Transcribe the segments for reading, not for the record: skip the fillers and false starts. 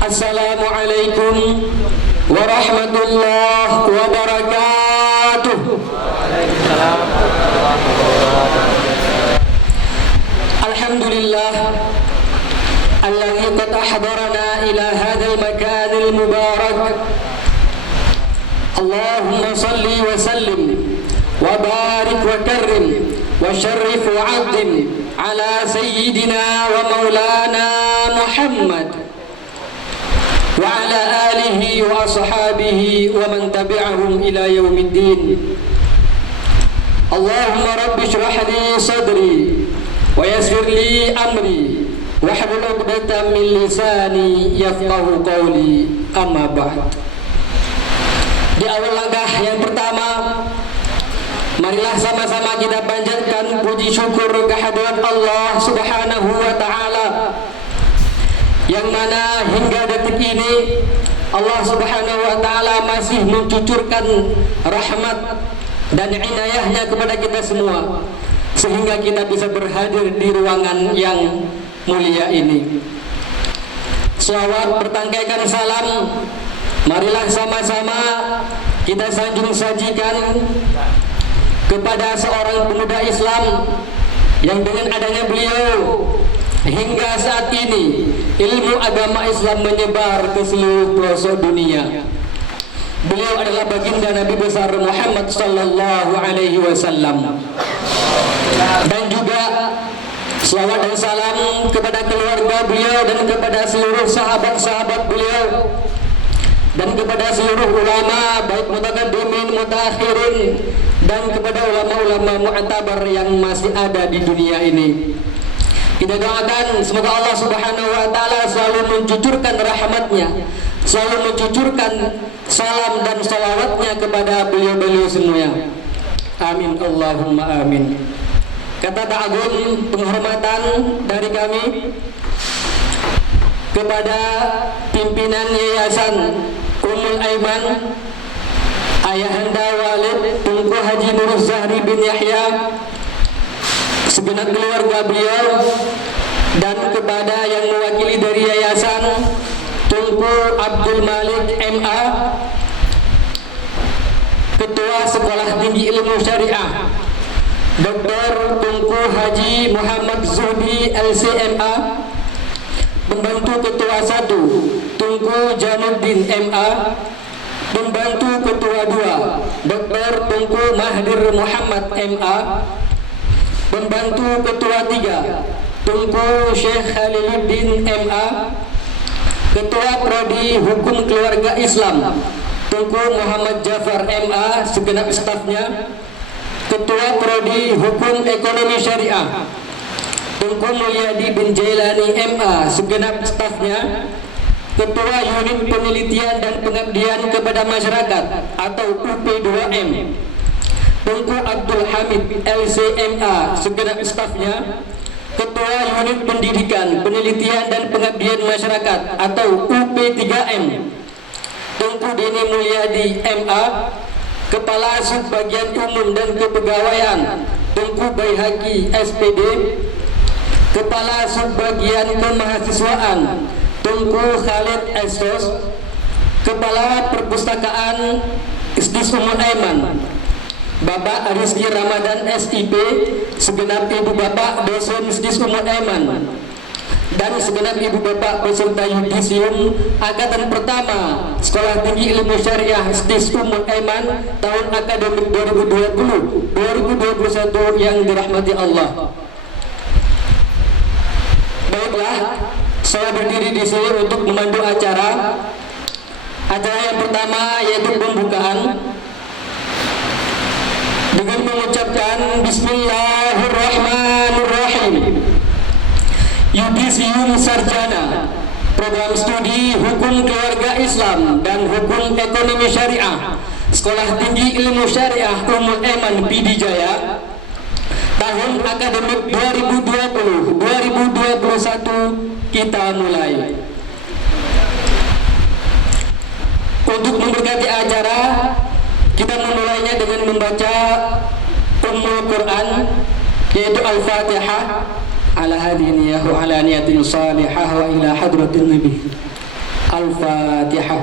Assalamualaikum warahmatullahi wabarakatuh. Alhamdulillah alladzi qad ahdarana ila hadzal makanil mubarak. Allahumma salli wa sallim wa barik wa karrim wa syarrif wa 'azzim ala sayyidina wa maulana Muhammad wa ala alihi wa ashabihi wa man tabi'ahum ila yaumiddin. Allahumma rabbi shrah li sadri wa yassir li amri wahlul 'uqdatam min lisani yafqahu qawli. Amma ba'd. Di awal langkah yang pertama, marilah sama-sama kita panjatkan puji syukur kehadirat Allah Subhanahu wa taala, yang mana hingga detik ini Allah Subhanahu wa taala masih mencucurkan rahmat dan inayahnya kepada kita semua, sehingga kita bisa berhadir di ruangan yang mulia ini. Selawat bertangkaikan salam marilah sama-sama kita sanjung sajikan kepada seorang pemuda Islam yang dengan adanya beliau hingga saat ini ilmu agama Islam menyebar ke seluruh pelosok dunia. Beliau adalah baginda Nabi besar Muhammad sallallahu alaihi wasallam. Dan juga selawat dan salam kepada keluarga beliau dan kepada seluruh sahabat-sahabat beliau dan kepada seluruh ulama baik mutaqaddimin mutaakhirin dan kepada ulama-ulama mu'tabar yang masih ada di dunia ini. Kita doakan semoga Allah Subhanahu wa taala selalu mencucurkan rahmatnya, selalu mencucurkan salam dan salawatnya kepada beliau-beliau semuanya. Amin Allahumma amin. Kata ta'agun penghormatan dari kami kepada pimpinan Yayasan Ummul Aiman, Ayahanda Walid Tunku Haji Nur Zahri bin Yahya, segenap keluarga beliau, dan kepada yang mewakili dari Yayasan Tunku Abdul Malik MA, Ketua Sekolah Tinggi Ilmu Syariah Dr. Tunku Haji Muhammad Zuhdi LCMA, Pembantu Ketua 1 Tunku Januddin MA, Pembantu Ketua 2 Dr. Tunku Mahdir Muhammad MA, Pembantu Ketua 3 Tunku Syekh Khaliluddin MA, Ketua Prodi Hukum Keluarga Islam Tunku Muhammad Jafar MA segenap stafnya, Ketua Prodi Hukum Ekonomi Syariah Tunku Mulyadi bin Jailani MA segenap stafnya, Ketua Unit Penelitian dan Pengabdian kepada Masyarakat atau UP2M Tunku Abdul Hamid LCMA segenap stafnya, Ketua Unit Pendidikan, Penelitian dan Pengabdian Masyarakat atau UP3M Tunku Dini Mulyadi MA, Kepala Subbagian Umum dan Kepegawaian Tunku Baihaqi SPD, Kepala Subbagian Kemahasiswaan Tunku Khalid Estos, Kepala Perpustakaan Isdis Ummul Aiman Bapak Rizky Ramadan SIP, segenap ibu bapak dosen Isdis Ummul Aiman, dan segenap ibu bapak peserta yudisium angkatan pertama Sekolah Tinggi Ilmu Syariah Isdis Ummul Aiman tahun akademik 2020-2021 yang dirahmati Allah. Baiklah, saya berdiri di sini untuk memandu acara yang pertama, yaitu pembukaan dengan mengucapkan Bismillahirrahmanirrahim. Yudisium Sarjana Program Studi Hukum Keluarga Islam dan Hukum Ekonomi Syariah Sekolah Tinggi Ilmu Syariah Ummul Aiman Pidijaya tahun akademik 2020-2021 kita mulai. Untuk memberkati acara, kita memulainya dengan membaca Ummul Quran, yaitu Al-Fatihah, ala hadiniyah wa ala niyatin salihah wa ila hadratin nabi. Al-Fatihah.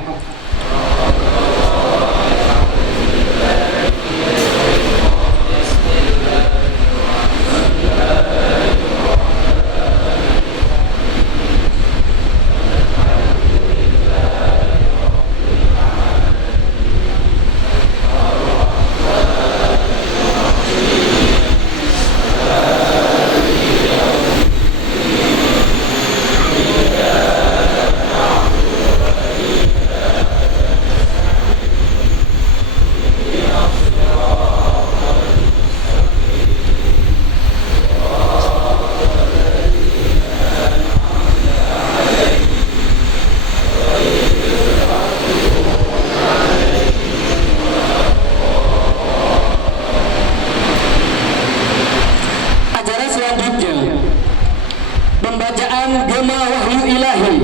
Pembacaan Gema Wahyu Ilahi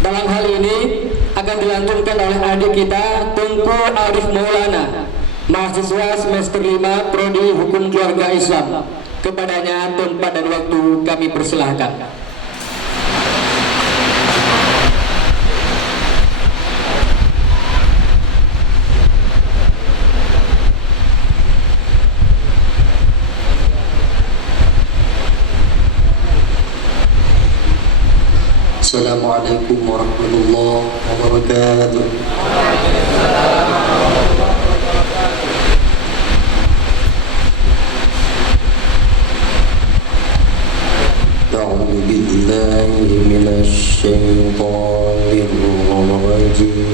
dalam hal ini akan dilantunkan oleh adik kita Tunku Arif Maulana, mahasiswa semester 5 Prodi Hukum Keluarga Islam. Kepadanya tempat dan waktu kami persilahkan. Assalamualaikum warahmatullahi wabarakatuh. A'udzu billahi minasy syaithanir rajim.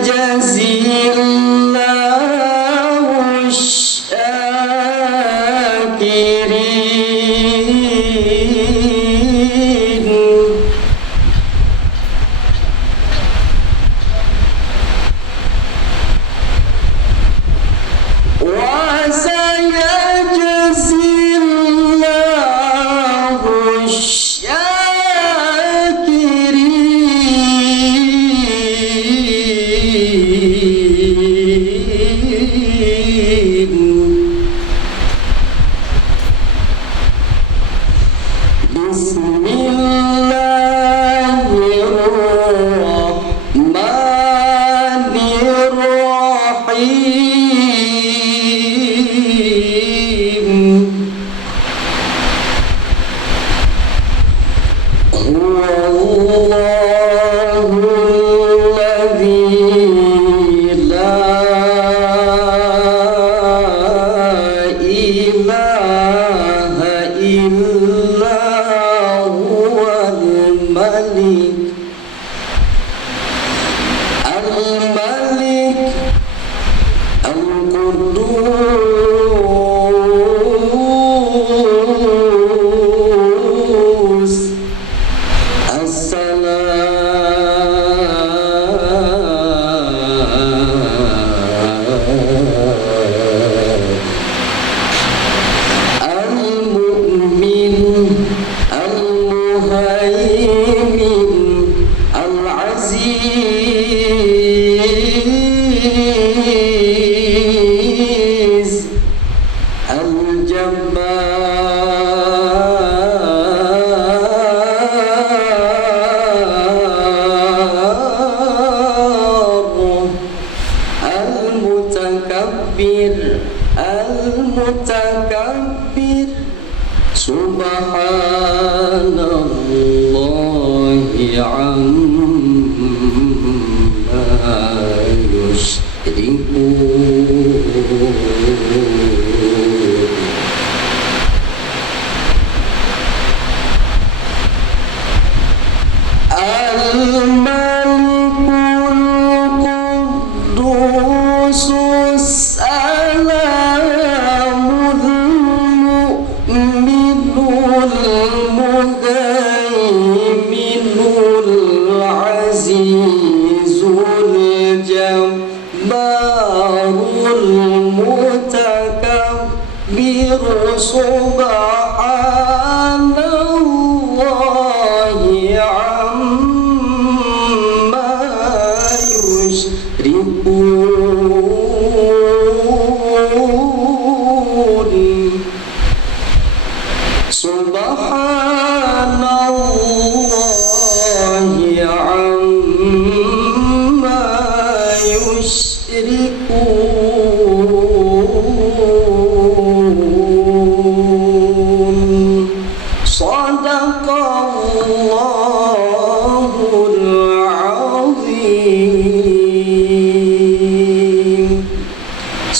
وسيجزي الله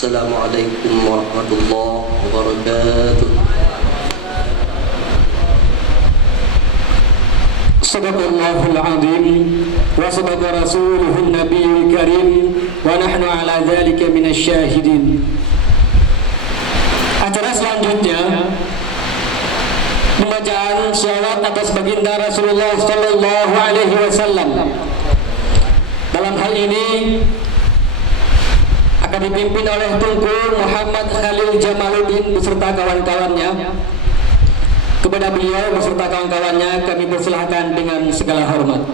Assalamualaikum warahmatullahi wabarakatuh. Sadaqallahul azim wa sadaqa rasuluhun nabiyul karim wa nahnu ala dzalika minasy syahidin. Acara selanjutnya pembacaan shalawat atas baginda Rasulullah sallallahu alaihi wasallam. Dalam hal ini akan dipimpin oleh Tunku Muhammad Khalil Jamaluddin beserta kawan-kawannya. Kepada beliau beserta kawan-kawannya kami persilahkan dengan segala hormat.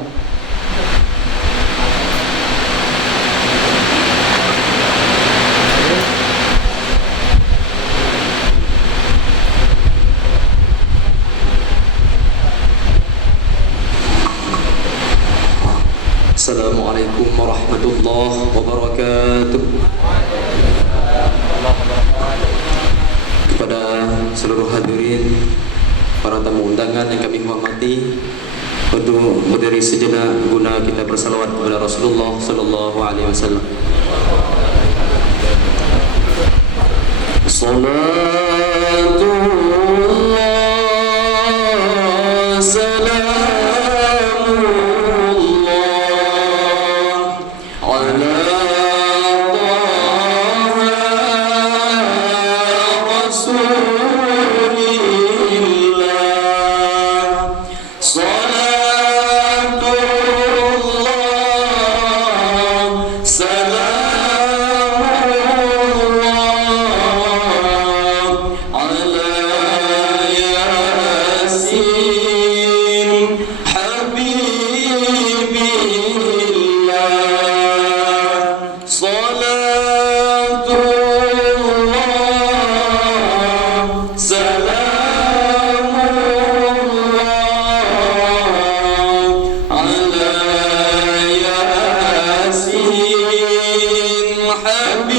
Assalamualaikum warahmatullahi wabarakatuh. Kepada seluruh hadirin, para tamu undangan yang kami hormati, untuk berdiri sejenak guna kita bersalawat kepada Rasulullah sallallahu alaihi wasallam. Salatullah Happy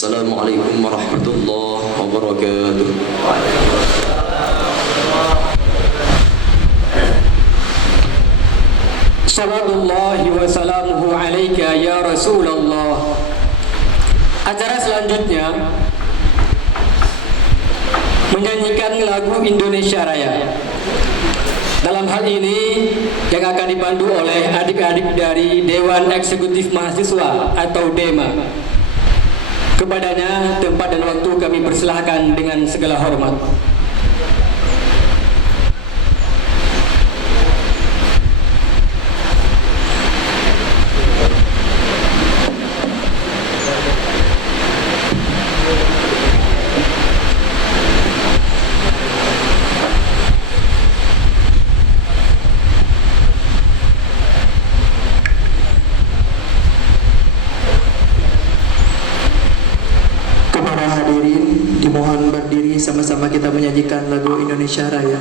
Assalamualaikum warahmatullahi wabarakatuh. Sallallahu wa salamuhu alaika ya Rasulullah. Acara selanjutnya menyanyikan lagu Indonesia Raya. Dalam hal ini yang akan dipandu oleh adik-adik dari Dewan Eksekutif Mahasiswa atau DEMA. Kepadanya tempat dan waktu kami persilahkan dengan segala hormat. Mohon berdiri sama-sama kita menyanyikan lagu Indonesia Raya.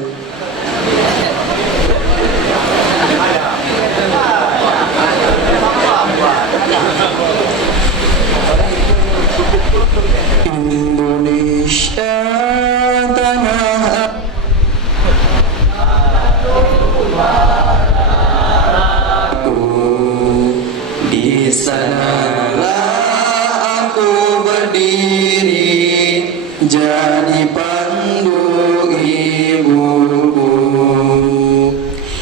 Indonesia tanah di sanalah aku berdiri jadi pandu ibuku.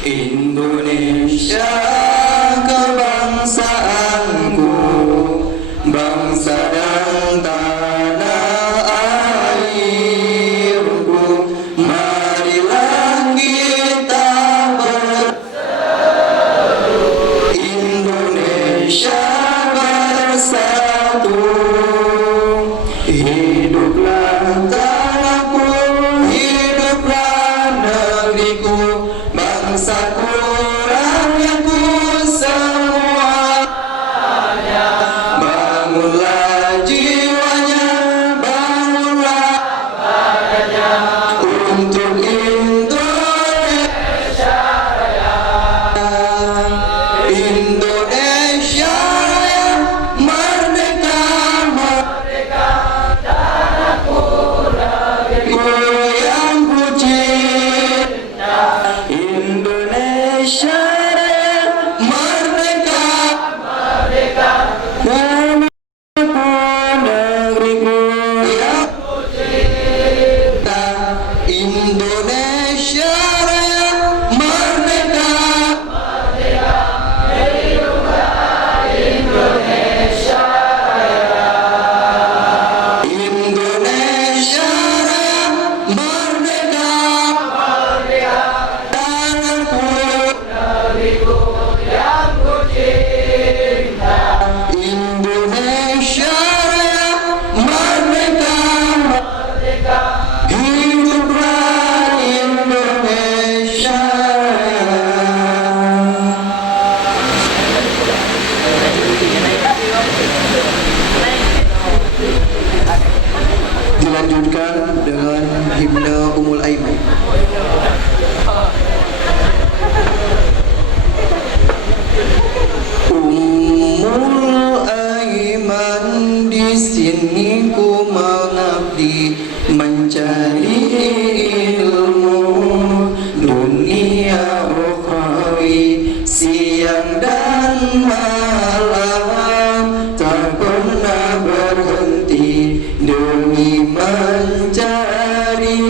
Indonesia kebangsaanku, bangsa dan tanah airku. Marilah kita Indonesia bersatu. Hiduplah tanahku, hiduplah negeriku, bangsaku, rakyatku semuanya. Bangunlah jiwanya, bangunlah badannya untuk Indonesia Raya. Indonesia Raya, merdeka, merdeka, tanahku, negeriku yang ku cinta. Indonesia Raya, merdeka, merdeka, tanahku, negeriku yang ku cinta. Indonesia Raya, merdeka, merdeka, hiduplah Indonesia Raya. Indonesia Raya, merdeka, merdeka, tanahku, negeriku yang ku cinta. Indonesia Raya, merdeka, merdeka, hiduplah Indonesia Raya. Dilanjutkan dengan himne Ummul Aiman. Ummul Aiman, di sini ku mengabdi mencari ilmu dunia ukhrawi, siang dan malam tak pernah berhenti demi mencari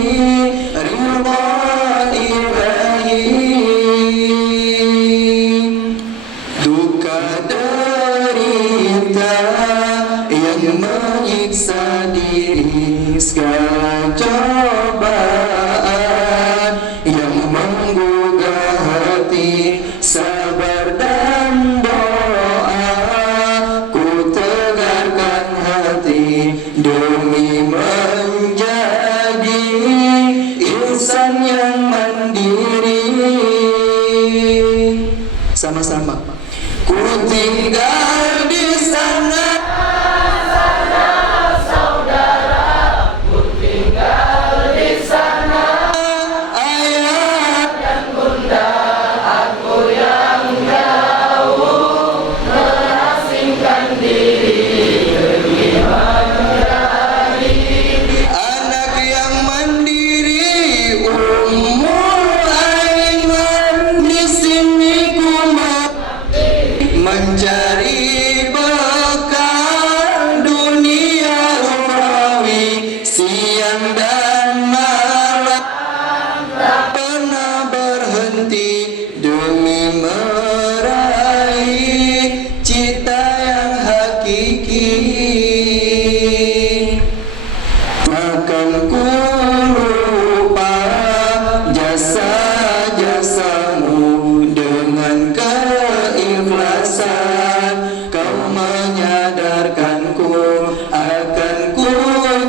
ridha ilahi. Duka derita yang menyiksa diri, segala cobaan yang menggugah hati, sabar dan doa ku tegarkan hati demi menjadi insan yang mandiri. Sama-sama. Ku tinggal di sana, saudara. Ku tinggal di sana, ayah dan bunda. Aku yang jauh menasingkan diri demi menjadi anak yang mandiri. Ummul Aiman, di sini ku mencari bekal dunia ukhrawi, siang dan malam tak pernah berhenti demi meraih cita yang hakiki. Takkan ku lupa jasa-jasamu, dengan keikhlasan kau menyadarkanku akan ku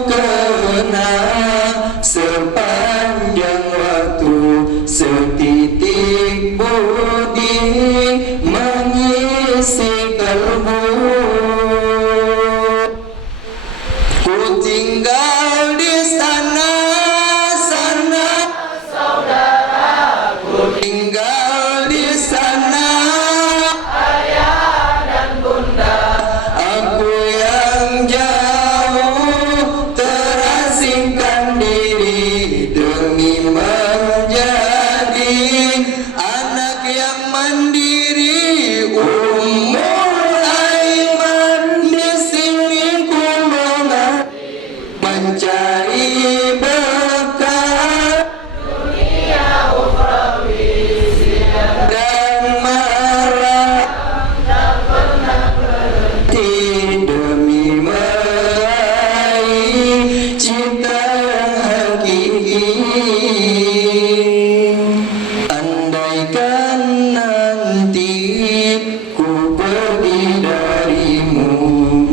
kenang sepanjang waktu. Setitik budi mengisi kalbu. Ku tinggal di demi menjadi anak yang mandiri. Ummul Aiman di sini ku mencari bekal dan marah demi meraih cinta yang hakiki. Andaikan nanti ku pergi darimu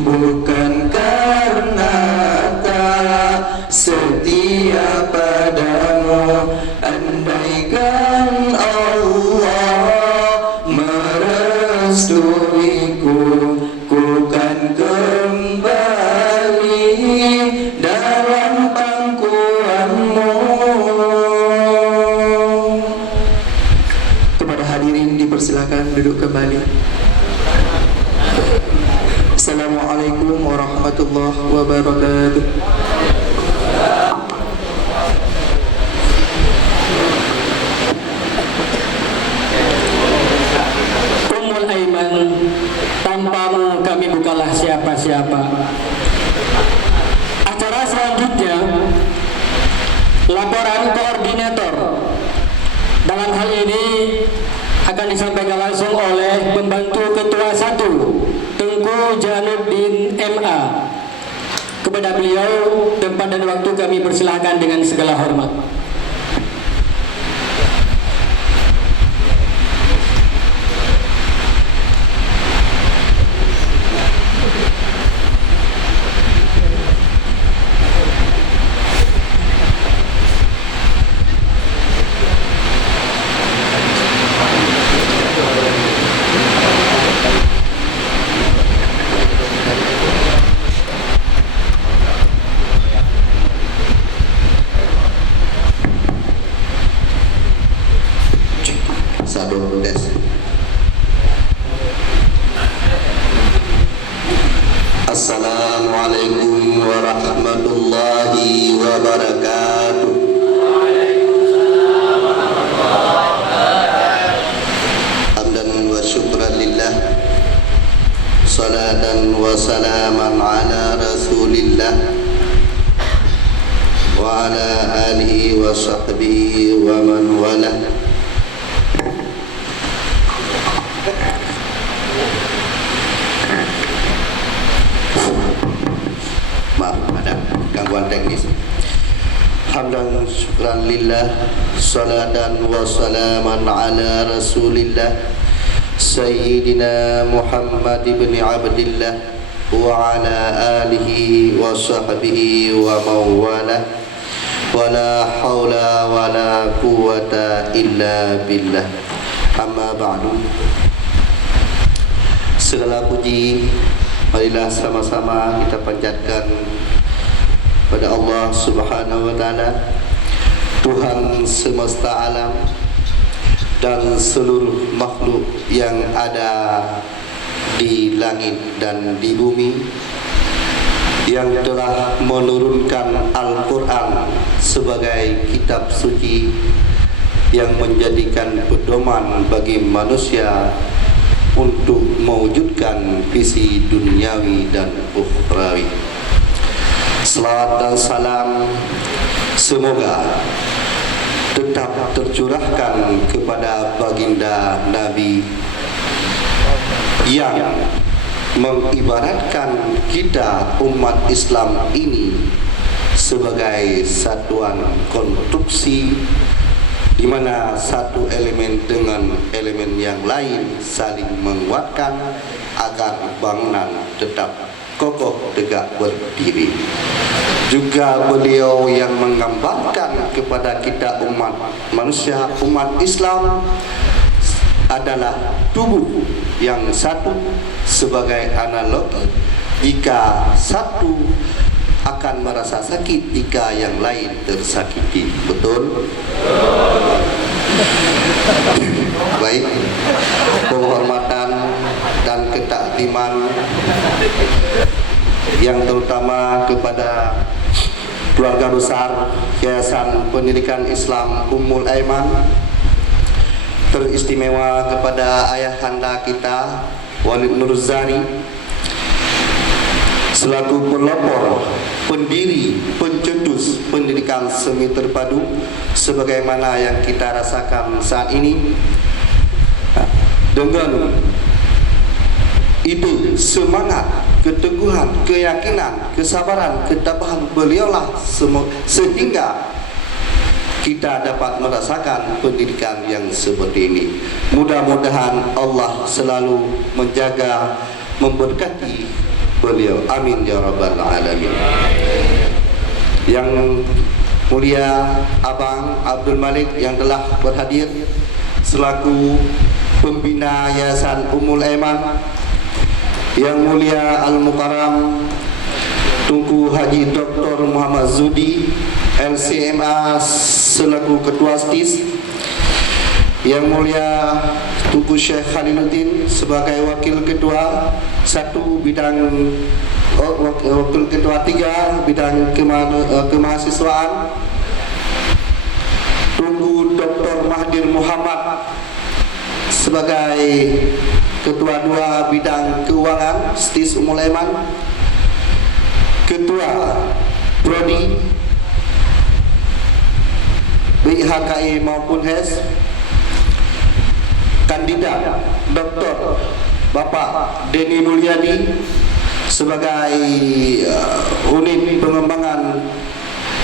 bukan karena tak setia padamu, andaikan Allah merestuiku, ku kan kembali dalam pangkuanmu. Kepada hadirin dipersilakan duduk kembali. Assalamualaikum warahmatullahi wabarakatuh. Ummul Aiman, tanpamu kami bukanlah siapa-siapa. Acara selanjutnya, laporan koordinator. Dalam hal ini akan disampaikan langsung oleh pembantu ketua 1 Tengku Januddin MA. Kepada beliau tempat dan waktu kami persilahkan dengan segala hormat. Satu tes. Assalamualaikum warahmatullahi wabarakatuh. Hamdan wa syukran lillah, salatan wa salaman ala rasulillah wa ala alihi wa sahbihi wa man walah. Maaf, ada gangguan teknis. Hamdan syukran lillah, salatan wa salaman ala rasulillah Sayyidina Muhammad ibn Abdillah wa ala alihi wa sahbihi wa mawala. Wala hawla wala quwata illa billah. Amma ba'du. Segala puji marilah sama-sama kita panjatkan pada Allah Subhanahu wa taala, Tuhan semesta alam dan seluruh makhluk yang ada di langit dan di bumi, yang telah menurunkan Al-Quran sebagai kitab suci yang menjadikan pedoman bagi manusia untuk mewujudkan visi duniawi dan ukhrawi. Salawat dan salam semoga tetap tercurahkan kepada baginda Nabi yang mengibaratkan kita umat Islam ini sebagai satuan konstruksi, di mana satu elemen dengan elemen yang lain saling menguatkan agar bangunan tetap kokoh tegak berdiri. Juga beliau yang menggambarkan kepada kita umat manusia, umat Islam adalah tubuh yang satu sebagai analogi. Jika satu akan merasa sakit jika yang lain tersakiti. Betul? Baik, penghormatan dan ketakdiman yang terutama kepada keluarga besar Yayasan Pendidikan Islam Ummul Aiman, teristimewa kepada ayahanda kita Walid Nurzari selaku pelopor, pendiri, pencetus pendidikan semi terpadu sebagaimana yang kita rasakan saat ini. Dengan itu semangat, keteguhan, keyakinan, kesabaran, ketabahan beliaulah sehingga kita dapat merasakan pendidikan yang seperti ini. Mudah-mudahan Allah selalu menjaga, memberkati beliau. Amin ya rabbal alamin. Yang mulia Abang Abdul Malik yang telah berhadir selaku pembina Yayasan Ummul Aiman, yang mulia Al-Mukarram Tunku Haji Dr. Muhammad Zudi LCMA selaku Ketua STIS, yang mulia Tunku Syekh Khaliluddin sebagai Wakil Ketua 1 bidang Wakil Ketua 3 bidang kemahasiswaan, Tunku Dr. Mahdir Muhammad sebagai Ketua 2 bidang keuangan STIS Ummul Aiman, Ketua Prodi BHKI maupun HES, Kandidat Dr. Bapak Denny Mulyadi sebagai unit pengembangan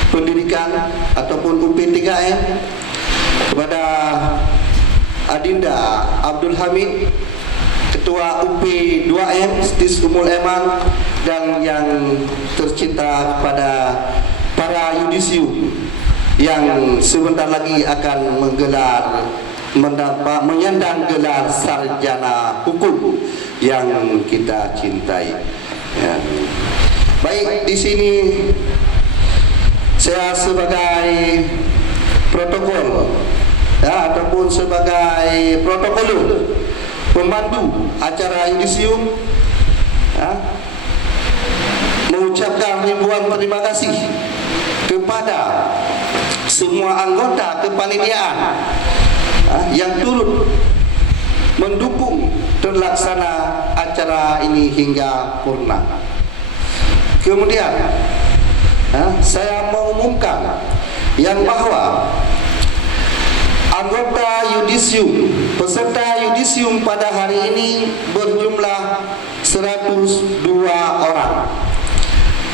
pendidikan ataupun UP3M, kepada Adinda Abdul Hamid Ketua UP2M STIS Ummul Aiman, dan yang tercinta kepada para yudisium yang sebentar lagi akan menyandang gelar sarjana hukum yang kita cintai. Ya. Baik, di sini saya sebagai protokol ataupun sebagai protokol pembantu acara yudisium mengucapkan ribuan terima kasih kepada semua anggota kepanitiaan yang turut mendukung terlaksana acara ini hingga purna. Kemudian saya mengumumkan yang bahwa anggota yudisium, peserta yudisium pada hari ini berjumlah 102 orang.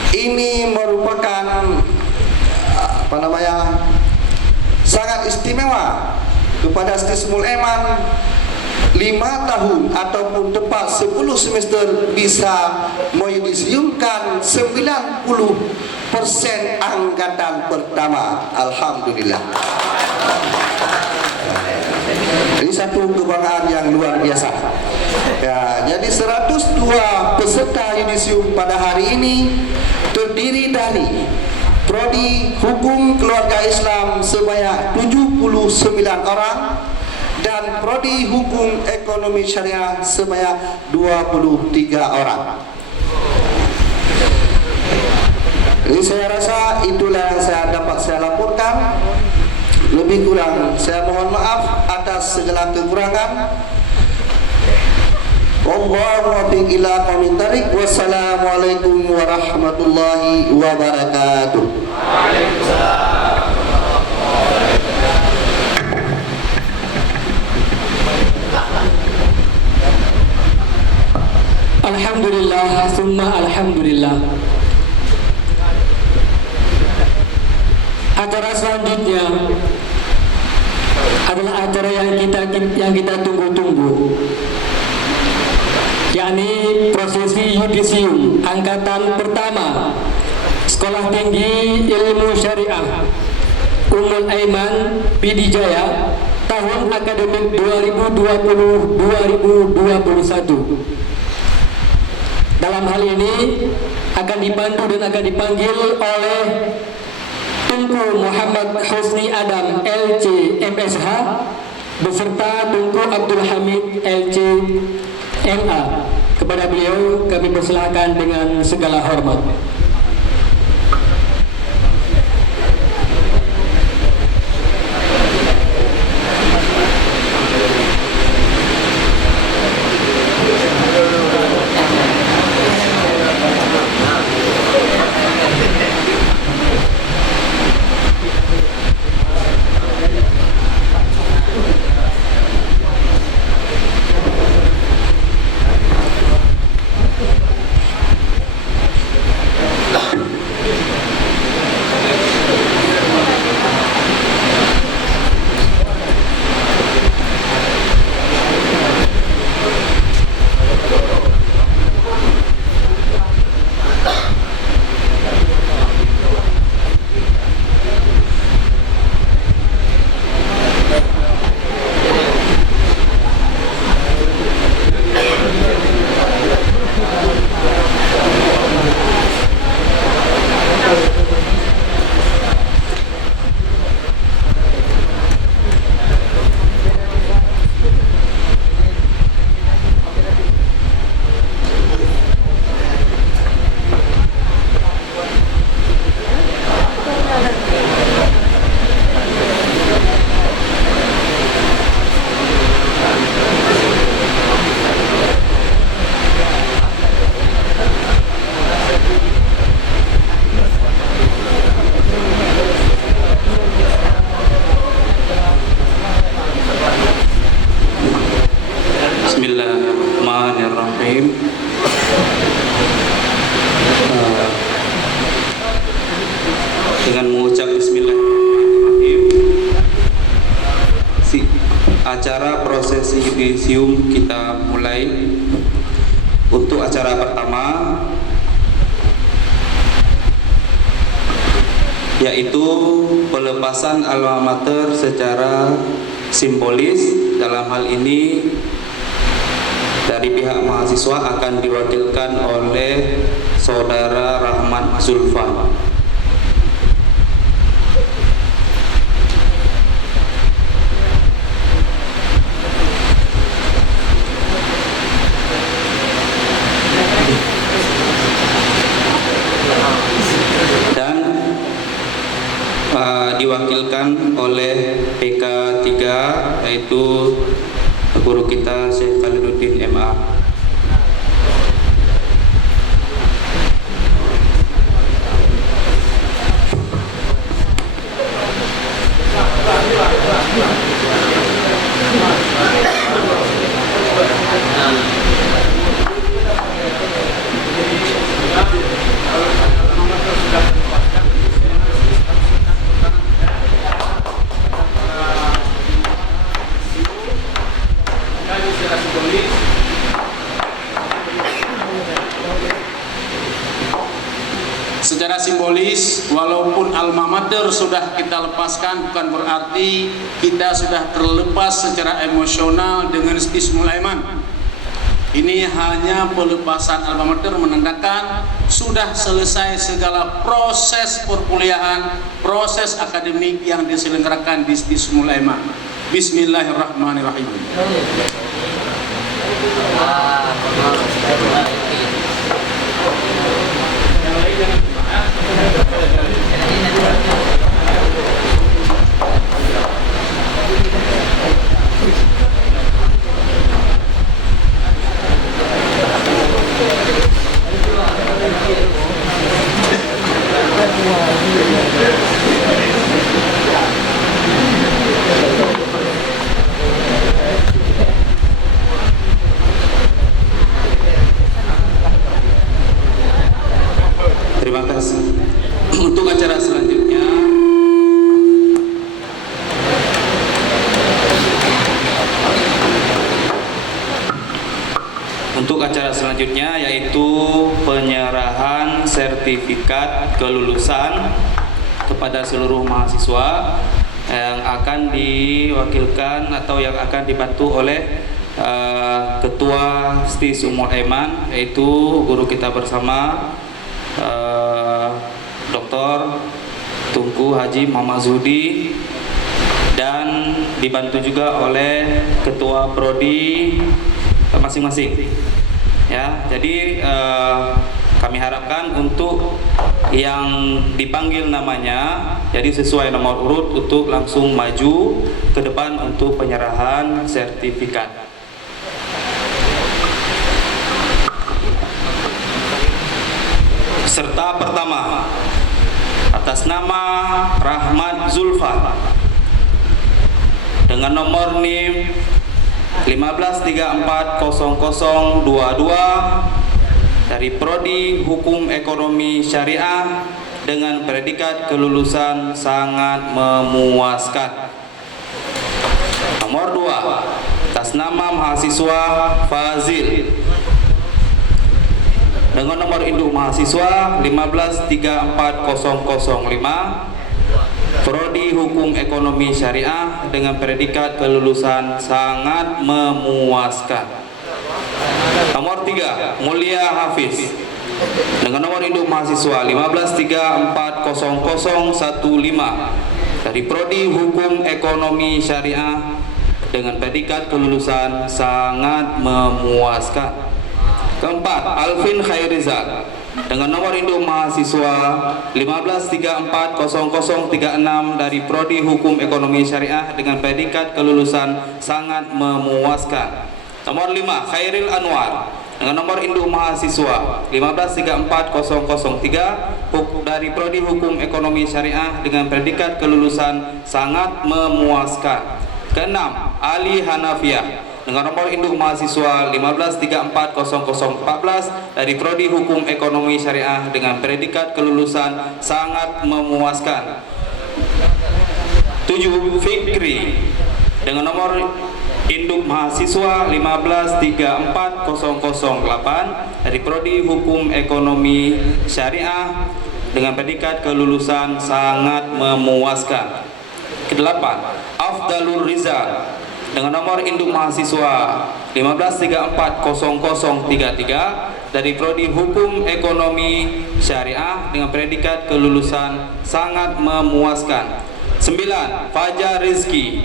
Ini merupakan sangat istimewa kepada STIS Ummul Aiman. 5 tahun ataupun tepat 10 semester bisa meyudisiumkan 90% angkatan pertama. Alhamdulillah. Ini satu kebanggaan yang luar biasa. Ya, jadi 102 peserta yudisium pada hari ini terdiri dari Prodi Hukum Keluarga Islam sebanyak 79 orang dan Prodi Hukum Ekonomi Syariah sebanyak 23 orang. Jadi saya rasa itulah yang dapat saya laporkan. Lebih kurang saya mohon maaf atas segala kekurangan. Wallahu muwaffiq ila aqwamit thariq. Wassalamualaikum warahmatullahi wabarakatuh. Alhamdulillah, summa alhamdulillah. Acara selanjutnya adalah acara yang kita tunggu-tunggu, yakni prosesi yudisium angkatan pertama Sekolah Tinggi Ilmu Syariah Ummul Aiman Pidijaya tahun akademik 2020-2021. Dalam hal ini akan dibantu dan akan dipanggil oleh Tunku Muhammad Husni Adam LC MSH beserta Tunku Abdul Hamid LC MA. Kepada beliau kami persilakan dengan segala hormat. dengan mengucap Bismillahirrahmanirrahim. Acara prosesi yudisium kita mulai. Untuk acara pertama, yaitu pelepasan alma mater secara simbolis. Dalam hal ini dari pihak mahasiswa akan diwakilkan oleh Saudara Rahmat Zulfan. Diwakilkan oleh PK 3, yaitu guru kita Syekh Khaliluddin MA. Secara simbolis, walaupun alma mater sudah kita lepaskan, bukan berarti kita sudah terlepas secara emosional dengan Istismul Aiman. Ini hanya pelepasan alma mater, menandakan sudah selesai segala proses perkuliahan, proses akademik yang diselenggarakan di Istismul Aiman. Bismillahirrahmanirrahim. Terima kasih. Untuk acara selanjutnya, yaitu penyerahan sertifikat kelulusan kepada seluruh mahasiswa yang akan diwakilkan atau yang akan dibantu oleh Ketua Istismul Aiman, yaitu guru kita bersama Dr. Tunku Haji Muhammad Zudi, dan dibantu juga oleh Ketua Prodi masing-masing. Ya, jadi kami harapkan untuk yang dipanggil namanya, jadi sesuai nomor urut untuk langsung maju ke depan untuk penyerahan sertifikat. Serta pertama, atas nama Rahmat Zulfan dengan nomor NIM 15340022 dari Prodi Hukum Ekonomi Syariah dengan predikat kelulusan sangat memuaskan. Nomor 2, atas nama mahasiswa Fazil dengan nomor induk mahasiswa 15340005 Prodi Hukum Ekonomi Syariah dengan predikat kelulusan sangat memuaskan. Nomor 3, Mulia Hafiz dengan nomor induk mahasiswa 15340015 dari Prodi Hukum Ekonomi Syariah dengan predikat kelulusan sangat memuaskan. Keempat, Alvin Khairizal dengan nomor induk mahasiswa 15340036 dari Prodi Hukum Ekonomi Syariah dengan predikat kelulusan sangat memuaskan. Nomor 5, Khairil Anwar dengan nomor induk mahasiswa 15340003 dari Prodi Hukum Ekonomi Syariah dengan predikat kelulusan sangat memuaskan. Keenam, Ali Hanafiah dengan nomor induk mahasiswa 15340014 dari Prodi Hukum Ekonomi Syariah dengan predikat kelulusan sangat memuaskan. 7. Fikri dengan nomor induk mahasiswa 15340008 dari Prodi Hukum Ekonomi Syariah dengan predikat kelulusan sangat memuaskan. 8. Afdalur Rizal dengan nomor induk mahasiswa 15340033 dari Prodi Hukum Ekonomi Syariah dengan predikat kelulusan sangat memuaskan. 9. Fajar Rizki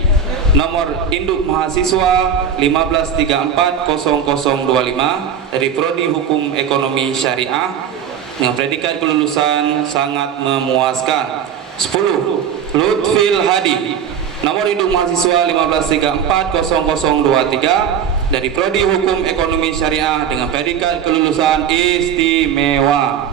nomor induk mahasiswa 15340025 dari Prodi Hukum Ekonomi Syariah dengan predikat kelulusan sangat memuaskan. 10. Lutfil Hadi nomor induk mahasiswa 15340023 dari Prodi Hukum Ekonomi Syariah dengan predikat kelulusan istimewa.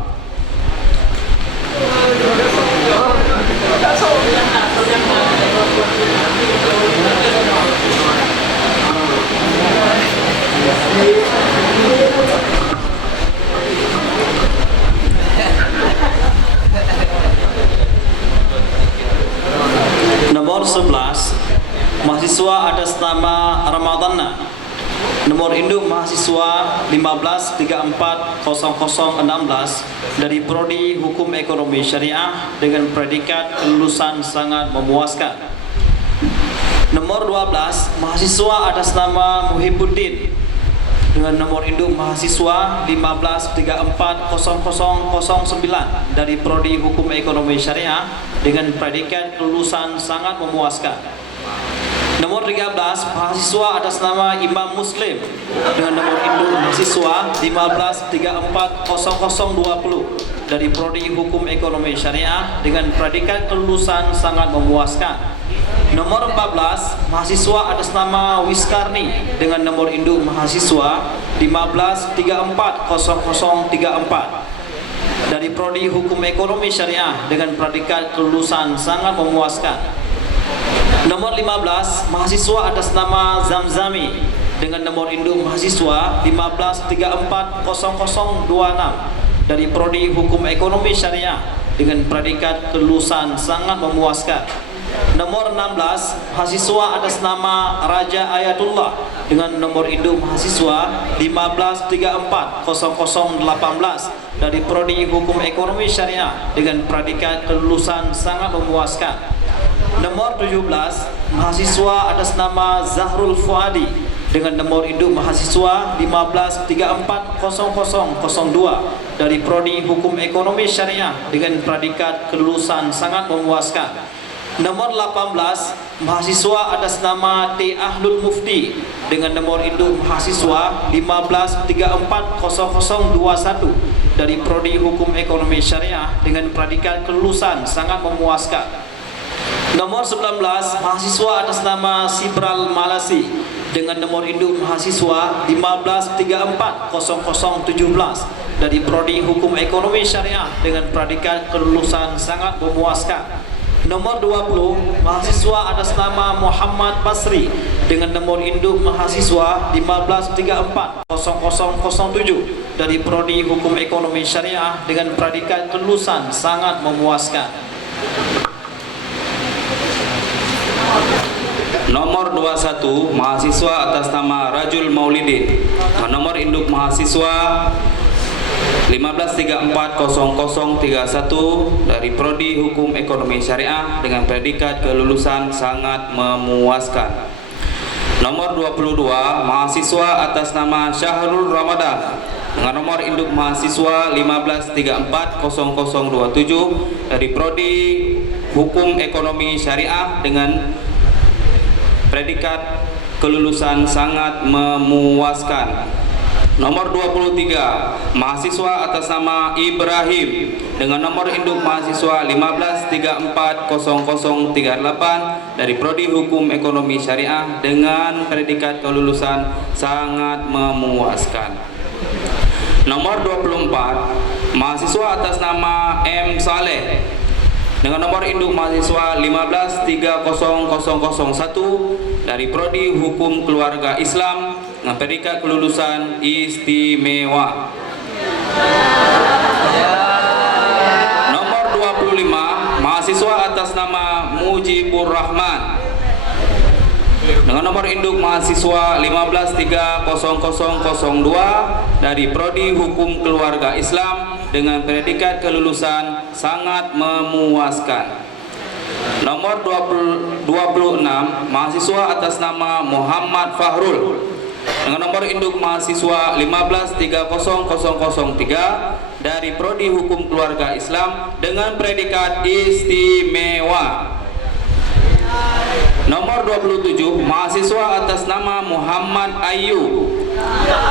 Nomor 11, mahasiswa atas nama Ramadhana, nomor induk mahasiswa 15340016 dari Prodi Hukum Ekonomi Syariah dengan predikat kelulusan sangat memuaskan. Nomor 12, mahasiswa atas nama Muhibbuddin dengan nomor induk mahasiswa 15340009 dari Prodi Hukum Ekonomi Syariah dengan predikat kelulusan sangat memuaskan. Nomor 13, mahasiswa atas nama Imam Muslim dengan nomor induk mahasiswa 15340020 dari Prodi Hukum Ekonomi Syariah dengan predikat kelulusan sangat memuaskan. Nomor 14, mahasiswa atas nama Wiskarni dengan nomor induk mahasiswa 15340034 dari Prodi Hukum Ekonomi Syariah dengan predikat kelulusan sangat memuaskan. Nomor 15, mahasiswa atas nama Zamzami dengan nomor induk mahasiswa 15340026 dari Prodi Hukum Ekonomi Syariah dengan predikat kelulusan sangat memuaskan. Nomor 16, mahasiswa atas nama Raja Ayatullah dengan nomor induk mahasiswa 15340018 dari Prodi Hukum Ekonomi Syariah dengan predikat kelulusan sangat memuaskan. Nomor 17, mahasiswa atas nama Zahrul Fuadi dengan nomor induk mahasiswa 15340002 dari Prodi Hukum Ekonomi Syariah dengan predikat kelulusan sangat memuaskan. Nomor 18, mahasiswa atas nama T. Ahlul Mufti dengan nomor induk mahasiswa 15340021 dari Prodi Hukum Ekonomi Syariah dengan predikat kelulusan sangat memuaskan. Nomor 19, mahasiswa atas nama Sibral Malasi dengan nomor induk mahasiswa 15340017 dari Prodi Hukum Ekonomi Syariah dengan predikat kelulusan sangat memuaskan. Nomor 20, mahasiswa atas nama Muhammad Basri dengan nomor induk mahasiswa 15340007 dari Prodi Hukum Ekonomi Syariah dengan predikat kelulusan sangat memuaskan. Nomor 21, mahasiswa atas nama Rajul Maulidin nomor induk mahasiswa 15340031 dari Prodi Hukum Ekonomi Syariah dengan predikat kelulusan sangat memuaskan. Nomor 22, mahasiswa atas nama Syahrul Ramadan dengan nomor induk mahasiswa 15340027 dari Prodi Hukum Ekonomi Syariah dengan predikat kelulusan sangat memuaskan. Nomor 23, mahasiswa atas nama Ibrahim dengan nomor induk mahasiswa 15340038 dari Prodi Hukum Ekonomi Syariah dengan predikat kelulusan sangat memuaskan. Nomor 24, mahasiswa atas nama M. Saleh dengan nomor induk mahasiswa 1530001 dari Prodi Hukum Keluarga Islam dengan predikat kelulusan istimewa. Nomor 25 mahasiswa atas nama Mujibur Rahman dengan nomor induk mahasiswa 1530002 dari Prodi Hukum Keluarga Islam dengan predikat kelulusan sangat memuaskan. Nomor 26 mahasiswa atas nama Muhammad Fahrul dengan nomor induk mahasiswa 1530003 dari Prodi Hukum Keluarga Islam dengan predikat istimewa. Nomor 27 mahasiswa atas nama Muhammad Ayu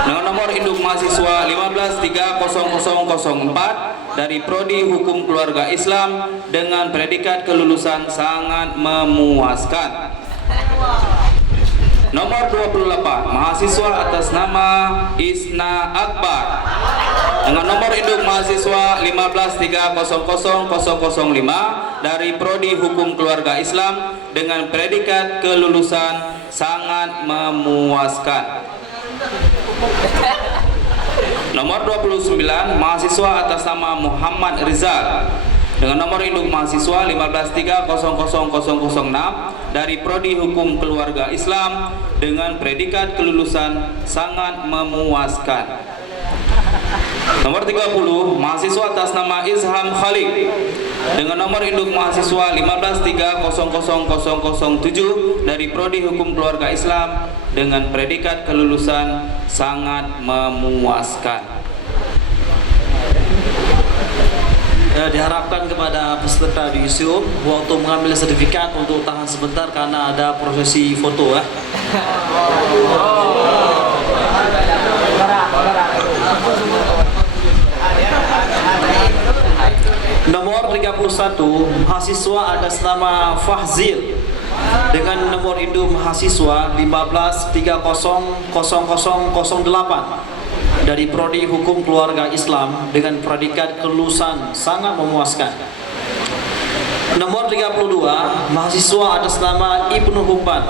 dengan nomor induk mahasiswa 1530004 dari Prodi Hukum Keluarga Islam dengan predikat kelulusan sangat memuaskan. Nomor 28 mahasiswa atas nama Isna Akbar dengan nomor induk mahasiswa 1530005 dari Prodi Hukum Keluarga Islam dengan predikat kelulusan sangat memuaskan. Nomor 29 mahasiswa atas nama Muhammad Rizal dengan nomor induk mahasiswa 1530006 dari Prodi Hukum Keluarga Islam dengan predikat kelulusan sangat memuaskan. Nomor 30 mahasiswa atas nama Izham Khalid dengan nomor induk mahasiswa 1530007 dari Prodi Hukum Keluarga Islam dengan predikat kelulusan sangat memuaskan. Diharapkan kepada peserta di Zoom waktu mengambil sertifikat untuk tahan sebentar karena ada prosesi foto ya. Nomor 31 mahasiswa atas nama Fahzil dengan nomor induk mahasiswa 1530008 dari Prodi Hukum Keluarga Islam dengan predikat kelulusan sangat memuaskan. Nomor 32 mahasiswa atas nama Ibnu Hubban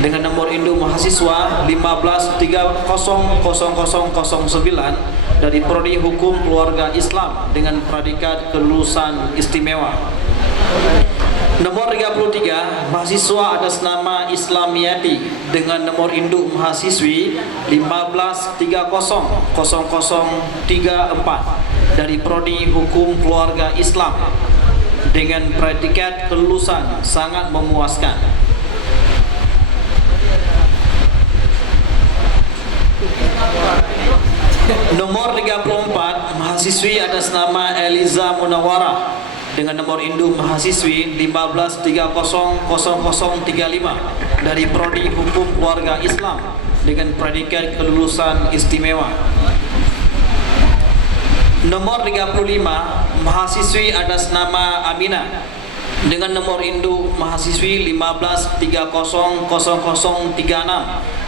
dengan nomor induk mahasiswa 1530009 dari Prodi Hukum Keluarga Islam dengan predikat kelulusan istimewa. Nomor 33 mahasiswa atas nama Islamiyati dengan nomor induk mahasiswi 1530034 dari Prodi Hukum Keluarga Islam dengan predikat kelulusan sangat memuaskan. Nomor 34 mahasiswi atas nama Eliza Munawwarah dengan nomor induk mahasiswi 1530035 dari Prodi Hukum Keluarga Islam dengan predikat kelulusan istimewa. Nomor 35 mahasiswi atas nama Aminah dengan nomor induk mahasiswi 1530036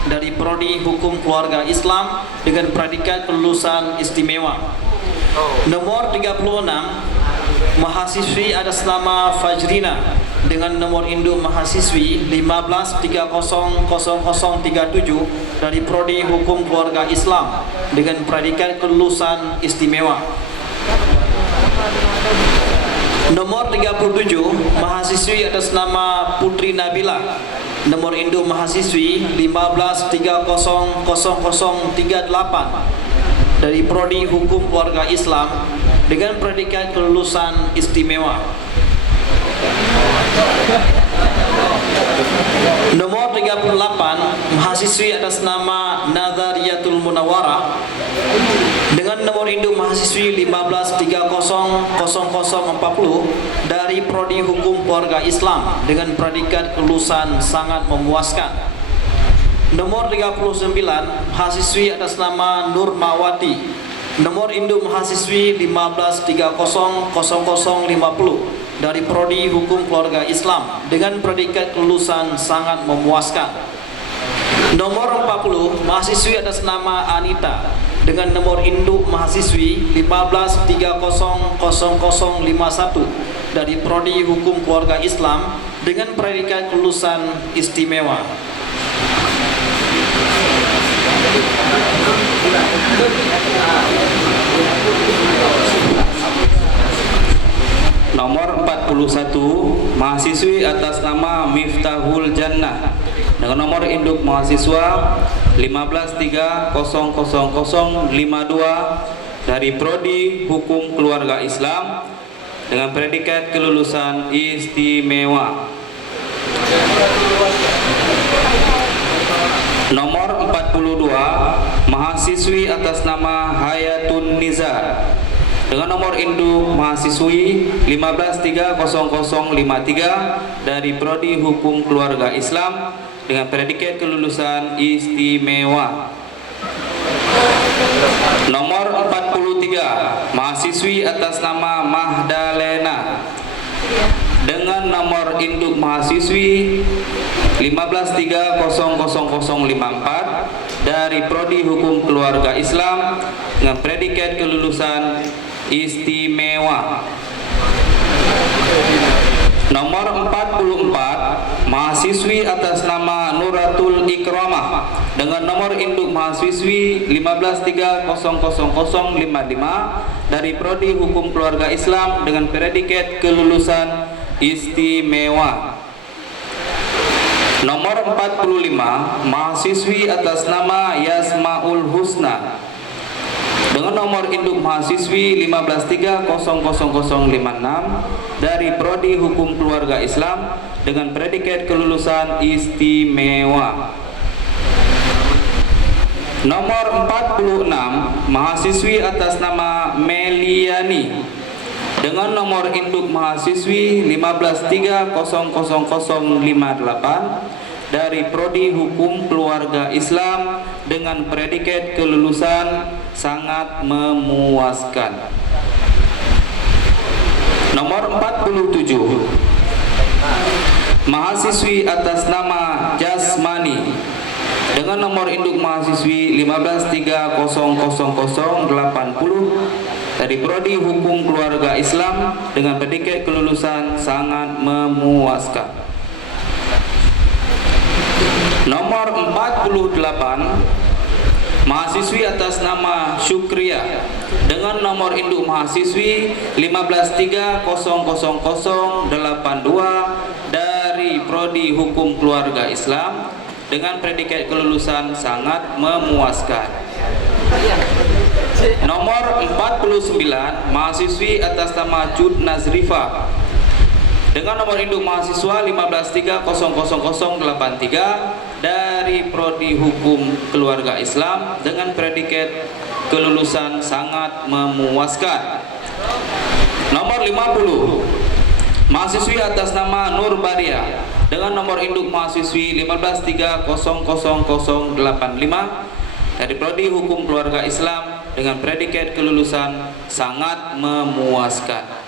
dari Prodi Hukum Keluarga Islam dengan predikat kelulusan istimewa. Nomor 36 mahasiswi atas nama Fajrina dengan nomor induk mahasiswi 1530037 dari Prodi Hukum Keluarga Islam dengan predikat kelulusan istimewa. Nomor 37 mahasiswi atas nama Putri Nabila nomor induk mahasiswi 1530038 dari Prodi Hukum Keluarga Islam dengan predikat kelulusan istimewa. Nomor 38 mahasiswi atas nama Nazariyatul Munawwarah dengan nomor induk mahasiswi 1530040 dari Prodi Hukum Keluarga Islam dengan predikat kelulusan sangat memuaskan. Nomor 39 mahasiswi atas nama Nur Mawati nomor induk mahasiswi 1530050 dari Prodi Hukum Keluarga Islam dengan predikat kelulusan sangat memuaskan. Nomor 40 mahasiswi atas nama Anita dengan nomor induk mahasiswi 1530051 dari Prodi Hukum Keluarga Islam dengan predikat kelulusan istimewa. Nomor 41, mahasiswi atas nama Miftahul Jannah dengan nomor induk mahasiswa 15300052 dari Prodi Hukum Keluarga Islam dengan predikat kelulusan istimewa. Nomor 42, mahasiswi atas nama Hayatun Nizar dengan nomor induk mahasiswi 15300053 dari Prodi Hukum Keluarga Islam dengan predikat kelulusan istimewa. Nomor 43, mahasiswi atas nama Mahdalena dengan nomor induk mahasiswi 15300054 dari Prodi Hukum Keluarga Islam dengan predikat kelulusan istimewa. Nomor 44, mahasiswi atas nama Nuratul Ikramah dengan nomor induk mahasiswi 15300055 dari Prodi Hukum Keluarga Islam dengan predikat kelulusan istimewa. Nomor 45, mahasiswi atas nama Yasmaul Husna dengan nomor induk mahasiswi 15300056 dari Prodi Hukum Keluarga Islam dengan predikat kelulusan istimewa. Nomor 46, mahasiswi atas nama Meliani dengan nomor induk mahasiswi 15300058 dari Prodi Hukum Keluarga Islam dengan predikat kelulusan sangat memuaskan. Nomor 47, mahasiswi atas nama Jasmani dengan nomor induk mahasiswi 15300080 dari Prodi Hukum Keluarga Islam dengan predikat kelulusan sangat memuaskan. Nomor 48, mahasiswi atas nama Syukria dengan nomor induk mahasiswi 15300082 dari Prodi Hukum Keluarga Islam dengan predikat kelulusan sangat memuaskan. Nomor 49, mahasiswi atas nama Jud Nazrifa dengan nomor induk mahasiswa 15300083 dari Prodi Hukum Keluarga Islam dengan predikat kelulusan sangat memuaskan. Nomor 50, mahasiswi atas nama Nur Baria dengan nomor induk mahasiswi 15300085 dari Prodi Hukum Keluarga Islam dengan predikat kelulusan sangat memuaskan.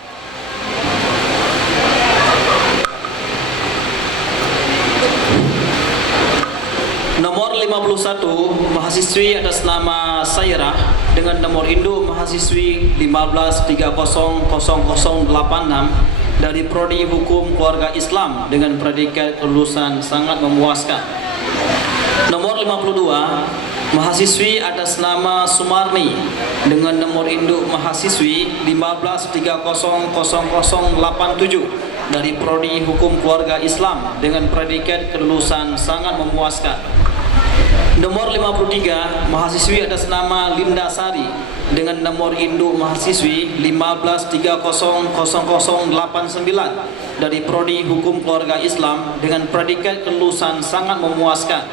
Nomor 51, mahasiswi atas nama Sairah dengan nomor induk mahasiswi 15300086 dari Prodi Hukum Keluarga Islam dengan predikat kelulusan sangat memuaskan. Nomor 52, mahasiswi atas nama Sumarni dengan nomor induk mahasiswi 15300087 dari Prodi Hukum Keluarga Islam dengan predikat kelulusan sangat memuaskan. Nomor 53, mahasiswi atas nama Linda Sari dengan nomor induk mahasiswi 15300089 dari Prodi Hukum Keluarga Islam dengan predikat kelulusan sangat memuaskan.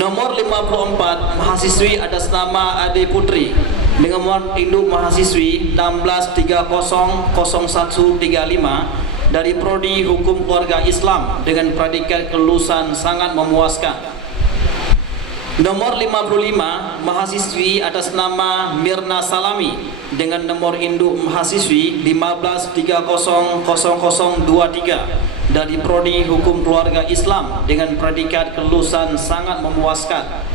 Nomor 54, mahasiswi atas nama Ade Putri dengan nomor induk mahasiswi 16300135 dari Prodi Hukum Keluarga Islam dengan predikat kelulusan sangat memuaskan. Nomor 55, mahasiswi atas nama Mirna Salami dengan nomor induk mahasiswi 15300023 dari Prodi Hukum Keluarga Islam dengan predikat kelulusan sangat memuaskan.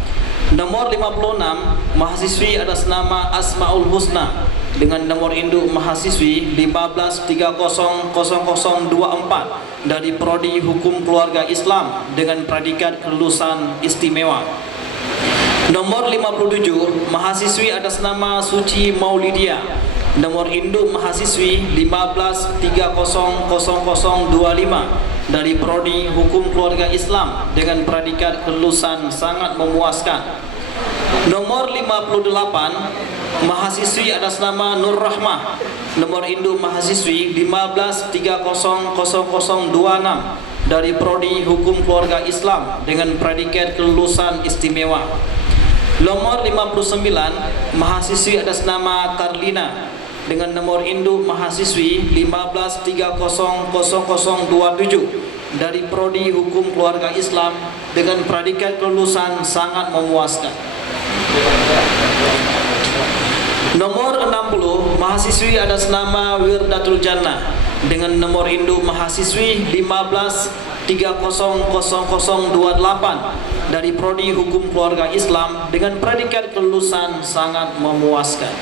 Nomor 56, mahasiswi atas nama Asmaul Husna dengan nomor induk mahasiswi 153000024 dari Prodi Hukum Keluarga Islam dengan predikat kelulusan istimewa. Nomor 57 mahasiswi atas nama Suci Maulidia, nomor induk mahasiswi 1530025 dari Prodi Hukum Keluarga Islam dengan predikat kelulusan sangat memuaskan. Nomor 58 mahasiswi atas nama Nur Rahmah, nomor induk mahasiswi 1530026 dari Prodi Hukum Keluarga Islam dengan predikat kelulusan istimewa. Nomor 59 mahasiswi atas nama Karlina dengan nomor induk mahasiswi 1530027 dari Prodi Hukum Keluarga Islam dengan predikat kelulusan sangat memuaskan. Nomor 60 mahasiswi atas nama Wirdatul Jannah dengan nomor induk mahasiswi 1530028 dari Prodi Hukum Keluarga Islam dengan predikat kelulusan sangat memuaskan.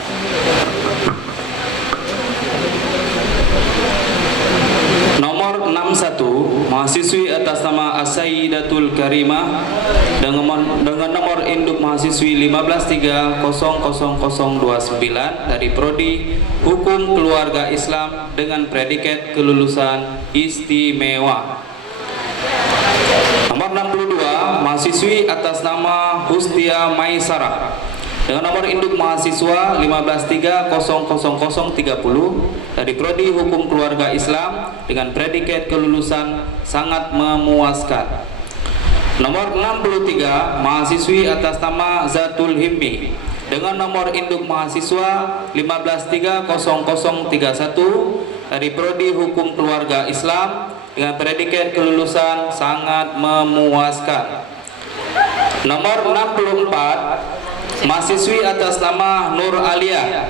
Nomor 61 mahasiswi atas nama As-Sayyidatul Karimah dengan nomor induk mahasiswi 1530029 dari Prodi Hukum Keluarga Islam dengan predikat kelulusan istimewa. Nomor 62 mahasiswi atas nama Hustia Maisarah dengan nomor induk mahasiswa 1530030 dari Prodi Hukum Keluarga Islam dengan predikat kelulusan sangat memuaskan. Nomor 63 mahasiswi atas nama Zatul Himmi dengan nomor induk mahasiswa 1530031 dari Prodi Hukum Keluarga Islam dengan predikat kelulusan sangat memuaskan. Nomor 64 mahasiswi atas nama Nur Alia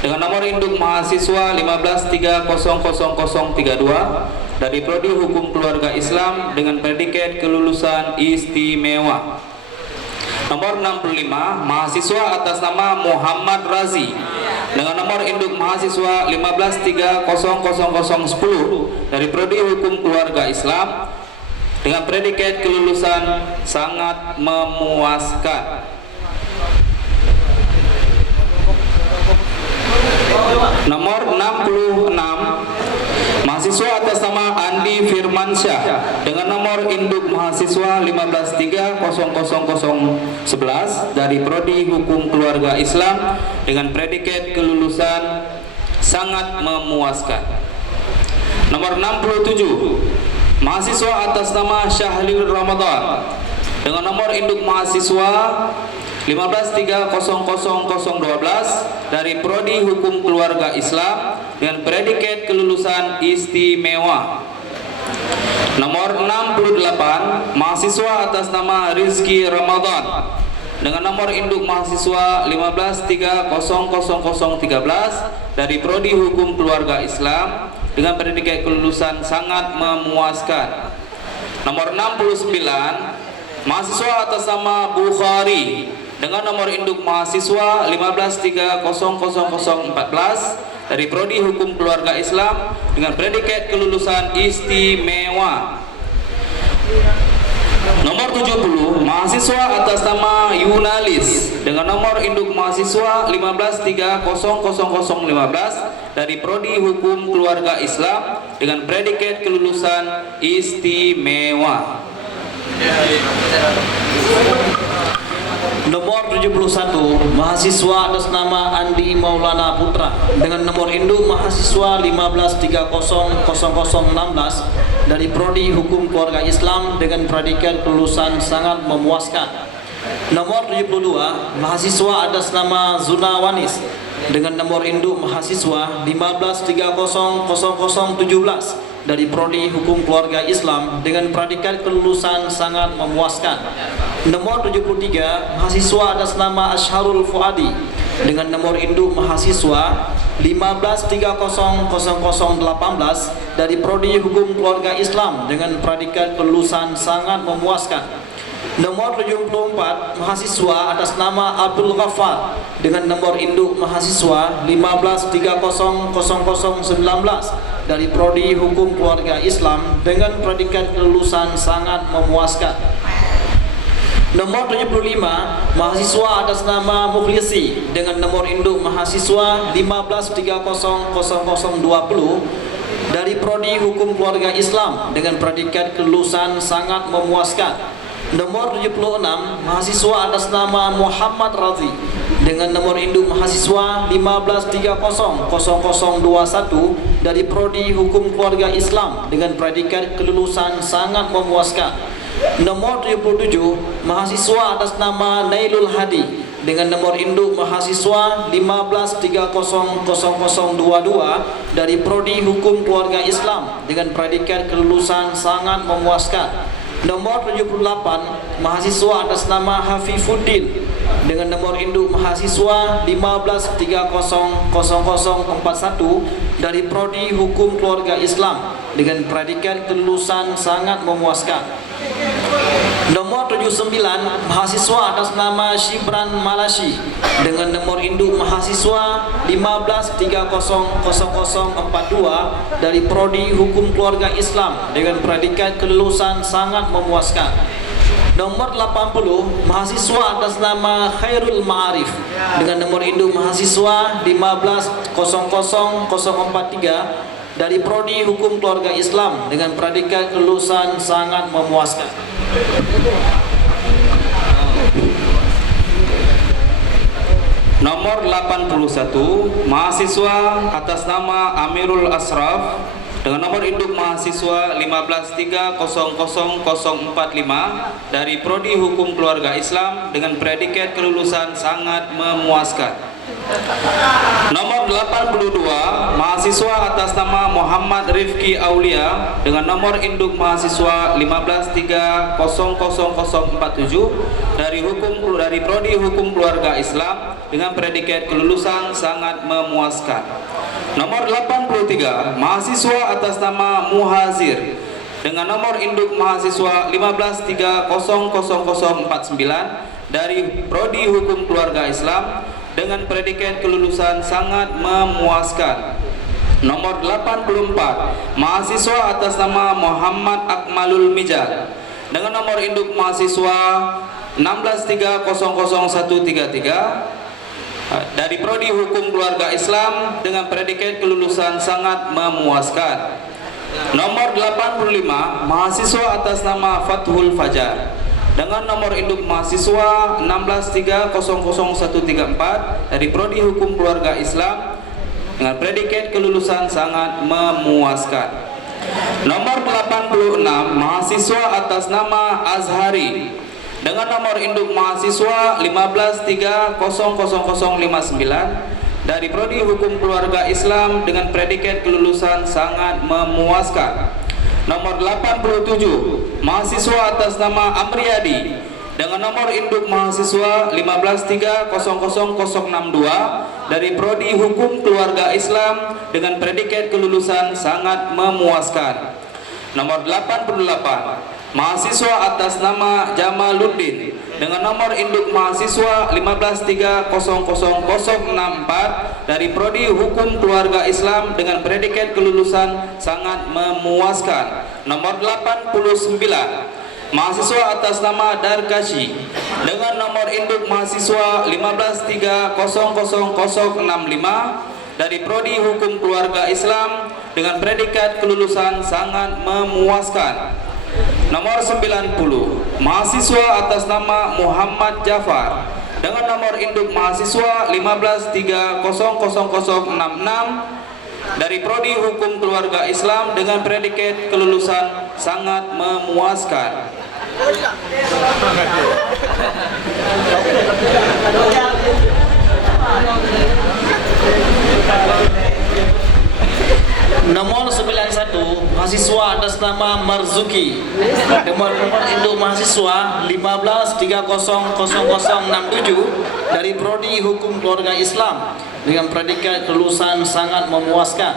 dengan nomor induk mahasiswa 1530032 dari Prodi Hukum Keluarga Islam dengan predikat kelulusan istimewa. Nomor 65 mahasiswa atas nama Muhammad Razi dengan nomor induk mahasiswa 1530010 dari Prodi Hukum Keluarga Islam dengan predikat kelulusan sangat memuaskan. Nomor 66 mahasiswa atas nama Andi Firmansyah dengan nomor induk mahasiswa 1530011 dari Prodi Hukum Keluarga Islam dengan predikat kelulusan sangat memuaskan. Nomor 67 mahasiswa atas nama Syahlil Ramadan dengan nomor induk mahasiswa 1530012 dari Prodi Hukum Keluarga Islam dengan predikat kelulusan istimewa. Nomor 68 mahasiswa atas nama Rizky Ramadan dengan nomor induk mahasiswa 1530013 dari Prodi Hukum Keluarga Islam dengan predikat kelulusan sangat memuaskan. Nomor 69 mahasiswa atas nama Bukhari dengan nomor induk mahasiswa 1530014 dari Prodi Hukum Keluarga Islam dengan predikat kelulusan istimewa. Nomor 70 mahasiswa atas nama Yunalis dengan nomor induk mahasiswa 1530015 dari Prodi Hukum Keluarga Islam dengan predikat kelulusan istimewa. Nomor 71 mahasiswa atas nama Andi Maulana Putra dengan nomor induk mahasiswa 1530016 dari Prodi Hukum Keluarga Islam dengan predikat kelulusan sangat memuaskan. Nomor 72 mahasiswa atas nama Zuna Wanis dengan nomor induk mahasiswa 1530017 dari Prodi Hukum Keluarga Islam dengan predikat kelulusan sangat memuaskan. Nomor 73 mahasiswa atas nama Asharul Fuadi dengan nomor induk mahasiswa 1530018 dari Prodi Hukum Keluarga Islam dengan predikat kelulusan sangat memuaskan. Nomor 74 mahasiswa atas nama Abdul Ghaffar dengan nomor induk mahasiswa 15300019 dari Prodi Hukum Keluarga Islam dengan predikat kelulusan sangat memuaskan. Nomor 75 mahasiswa atas nama Mukhlisi dengan nomor induk mahasiswa 15300020 dari Prodi Hukum Keluarga Islam dengan predikat kelulusan sangat memuaskan. Nomor 76 mahasiswa atas nama Muhammad Razi dengan nomor induk mahasiswa 15300021 dari Prodi Hukum Keluarga Islam dengan predikat kelulusan sangat memuaskan. Nomor 77 mahasiswa atas nama Nailul Hadi dengan nomor induk mahasiswa 15300022 dari Prodi Hukum Keluarga Islam dengan predikat kelulusan sangat memuaskan. Nomor 78 mahasiswa atas nama Hafifuddin dengan nomor induk mahasiswa 15300041 dari Prodi Hukum Keluarga Islam dengan predikat kelulusan sangat memuaskan. Nomor 79 mahasiswa atas nama Shibran Malashi dengan nomor induk mahasiswa 15300042 dari Prodi Hukum Keluarga Islam dengan predikat kelulusan sangat memuaskan. Nomor 80 mahasiswa atas nama Khairul Ma'arif dengan nomor induk mahasiswa 150043 dari Prodi Hukum Keluarga Islam dengan predikat kelulusan sangat memuaskan. Nomor 81 mahasiswa atas nama Amirul Asraf dengan nomor induk mahasiswa 15300045 dari Prodi Hukum Keluarga Islam dengan predikat kelulusan sangat memuaskan. Nomor 82 mahasiswa atas nama Muhammad Rifki Aulia dengan nomor induk mahasiswa 15300047 dari Prodi Hukum Keluarga Islam dengan predikat kelulusan sangat memuaskan. Nomor 83 mahasiswa atas nama Muhazir dengan nomor induk mahasiswa 15300049 dari Prodi Hukum Keluarga Islam dengan predikat kelulusan sangat memuaskan. Nomor 84 mahasiswa atas nama Muhammad Akmalul Mijal dengan nomor induk mahasiswa 163000133 dari Prodi Hukum Keluarga Islam dengan predikat kelulusan sangat memuaskan. Nomor 85 mahasiswa atas nama Fathul Fajar dengan nomor induk mahasiswa 163000134 dari Prodi Hukum Keluarga Islam dengan predikat kelulusan sangat memuaskan. Nomor 86 mahasiswa atas nama Azhari dengan nomor induk mahasiswa 15300059 dari Prodi Hukum Keluarga Islam dengan predikat kelulusan sangat memuaskan. Nomor 87 mahasiswa atas nama Amriyadi dengan nomor induk mahasiswa 15300062 dari Prodi Hukum Keluarga Islam dengan predikat kelulusan sangat memuaskan. Nomor 88 mahasiswa atas nama Jamaluddin dengan nomor induk mahasiswa 15300064 dari Prodi Hukum Keluarga Islam dengan predikat kelulusan sangat memuaskan. Nomor 89 mahasiswa atas nama Darkashi dengan nomor induk mahasiswa 15300065 dari Prodi Hukum Keluarga Islam dengan predikat kelulusan sangat memuaskan. Nomor 90 mahasiswa atas nama Muhammad Jafar dengan nomor induk mahasiswa 15300066 dari Prodi Hukum Keluarga Islam dengan predikat kelulusan sangat memuaskan. Nomor 91 mahasiswa atas nama Marzuki nomor induk mahasiswa 15300067 dari Prodi Hukum Keluarga Islam dengan predikat kelulusan sangat memuaskan.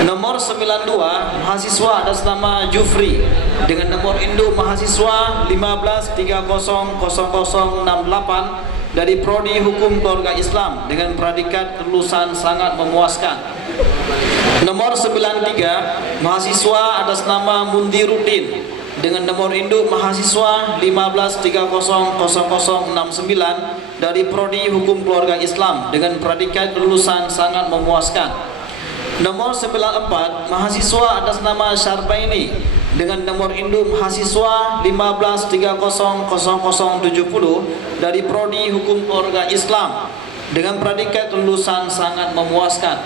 Nomor 92 mahasiswa atas nama Jufri dengan nomor induk mahasiswa 15300068 dari Prodi Hukum Keluarga Islam dengan predikat kelulusan sangat memuaskan. Nomor 93 mahasiswa atas nama Mundiruddin dengan nomor induk mahasiswa 15300069 dari Prodi Hukum Keluarga Islam dengan predikat kelulusan sangat memuaskan. Nomor 94 mahasiswa atas nama Syarbaini dengan nomor induk mahasiswa 15300070 dari Prodi Hukum Keluarga Islam dengan predikat kelulusan sangat memuaskan.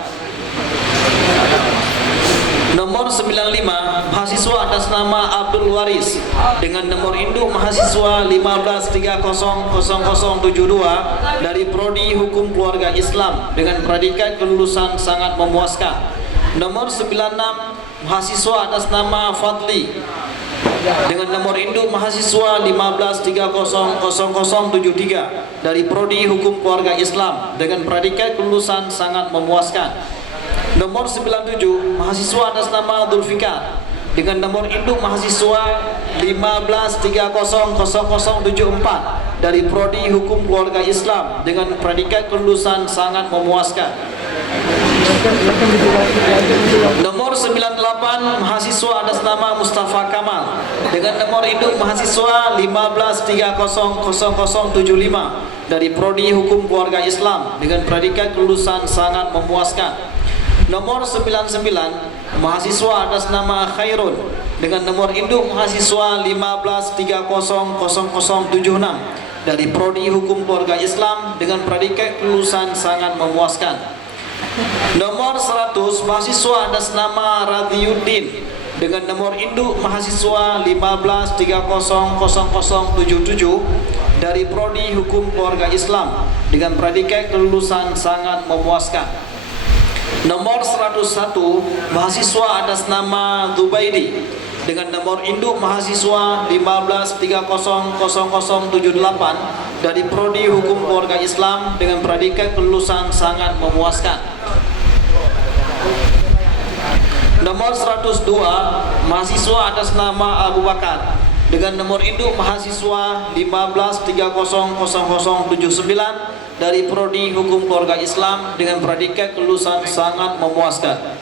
Nomor 95 mahasiswa atas nama Abdul Waris dengan nomor induk mahasiswa 15300072 dari Prodi Hukum Keluarga Islam dengan predikat kelulusan sangat memuaskan. Nomor 96 mahasiswa atas nama Fadli dengan nomor induk mahasiswa 15300073 dari Prodi Hukum Keluarga Islam dengan predikat kelulusan sangat memuaskan. Nomor 97 mahasiswa atas nama Zulfikar dengan nomor induk mahasiswa 15300074 dari Prodi Hukum Keluarga Islam dengan predikat kelulusan sangat memuaskan. Nomor 98 mahasiswa atas nama Mustafa Kamal dengan nomor induk mahasiswa 15300075 dari Prodi Hukum Keluarga Islam dengan predikat kelulusan sangat memuaskan. Nomor 99 mahasiswa atas nama Khairun dengan nomor induk mahasiswa 15300076 dari Prodi Hukum Keluarga Islam dengan predikat kelulusan sangat memuaskan. Nomor 100 mahasiswa atas nama Radiyuddin dengan nomor induk mahasiswa 15300077 dari Prodi Hukum Keluarga Islam dengan predikat kelulusan sangat memuaskan. Nomor 101 mahasiswa atas nama Zubaidi dengan nomor induk mahasiswa 15300078 dari Prodi Hukum Keluarga Islam dengan predikat kelulusan sangat memuaskan. Nomor 102 mahasiswa atas nama Abu Bakar dengan nomor induk mahasiswa 15300079 dari Prodi Hukum Keluarga Islam dengan predikat kelulusan sangat memuaskan.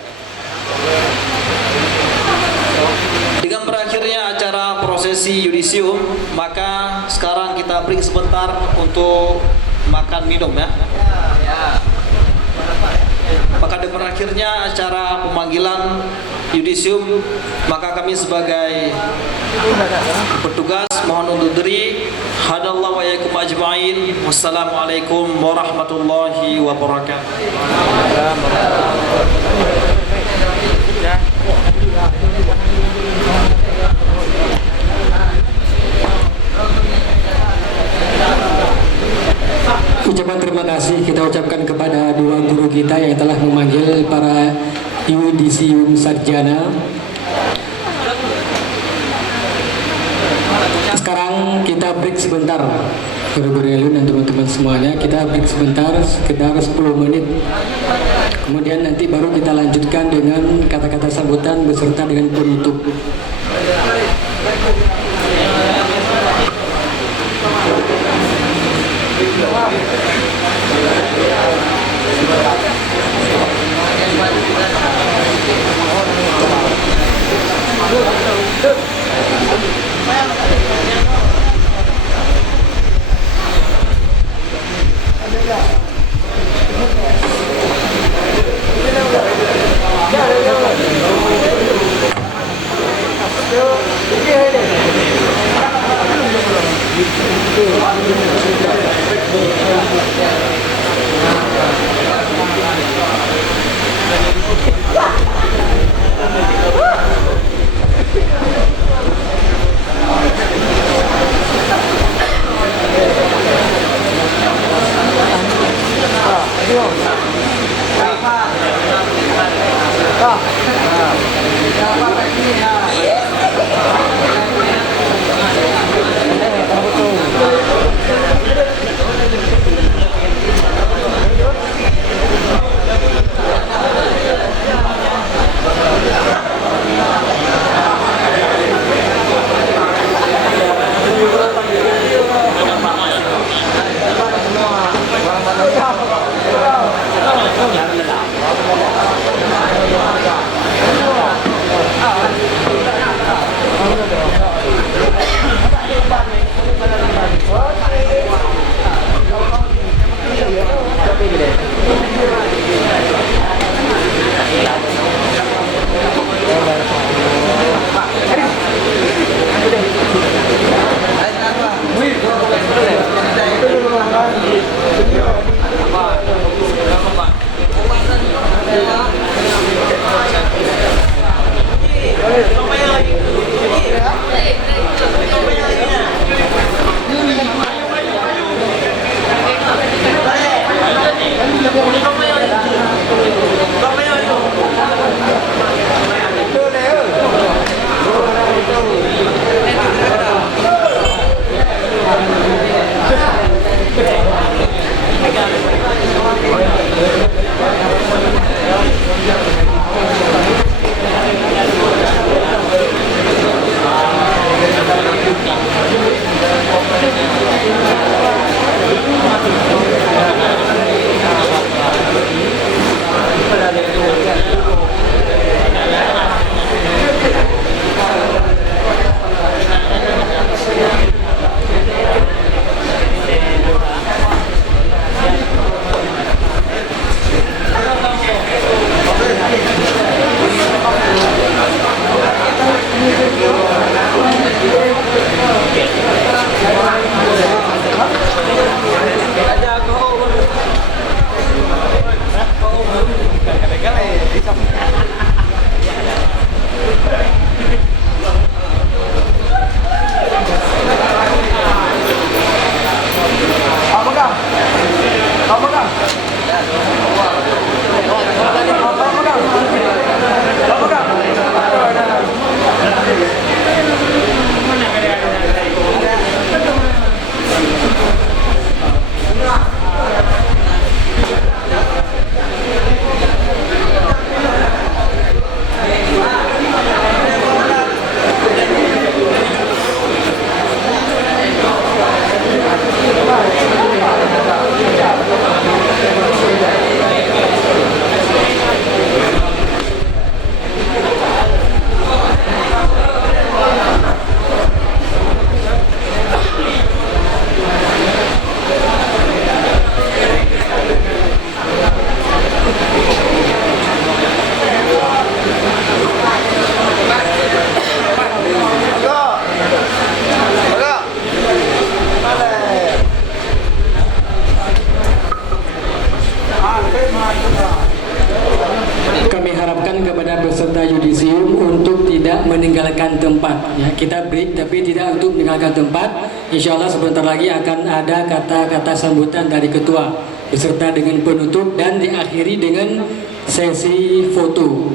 Dengan berakhirnya acara prosesi yudisium, maka sekarang kita break sebentar untuk makan minum ya. Maka dengan berakhirnya acara pemanggilan yudisium, maka kami sebagai petugas mohon undur diri. Hadallahu wa iyyakum ajma'in. Wassalamualaikum warahmatullahi wabarakatuh. Ucapan terima kasih kita ucapkan kepada dua guru kita yang telah memanggil para yudisium sarjana. Sekarang kita break sebentar, guru-guru Elun dan teman-teman semuanya. Kita break sebentar, sekitar 10 menit. Kemudian nanti baru kita lanjutkan dengan kata-kata sambutan beserta dengan penutup. tidak meninggalkan tempat. Ya, kita break tapi tidak untuk meninggalkan tempat. Insya Allah sebentar lagi akan ada kata-kata sambutan dari ketua beserta dengan penutup dan diakhiri dengan sesi foto.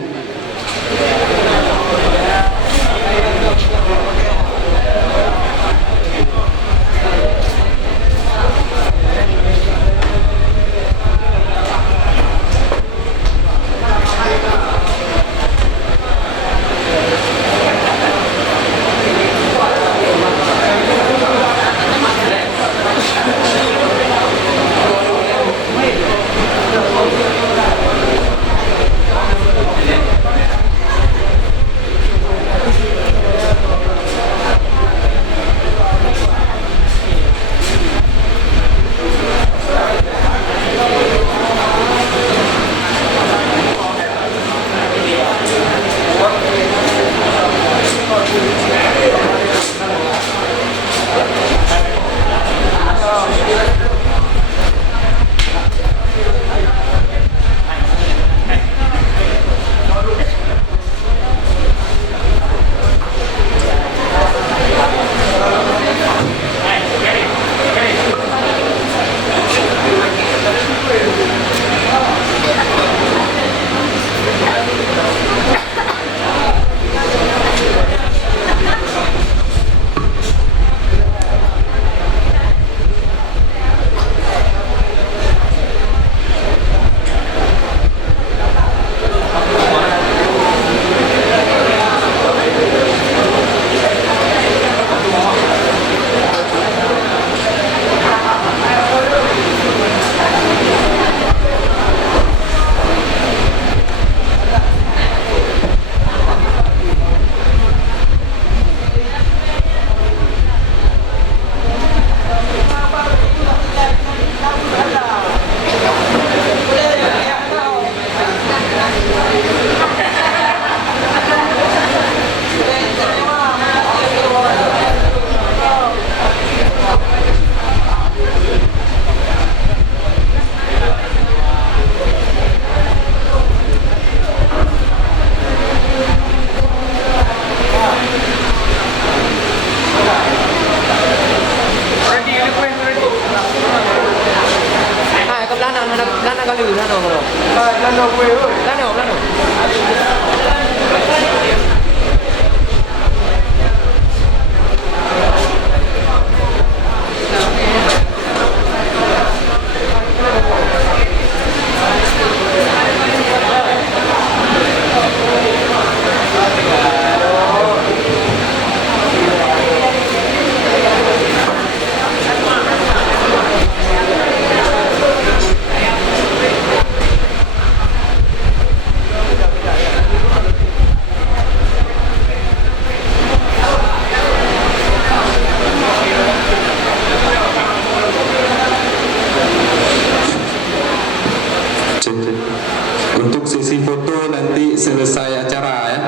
Untuk sesi foto nanti selesai acara ya.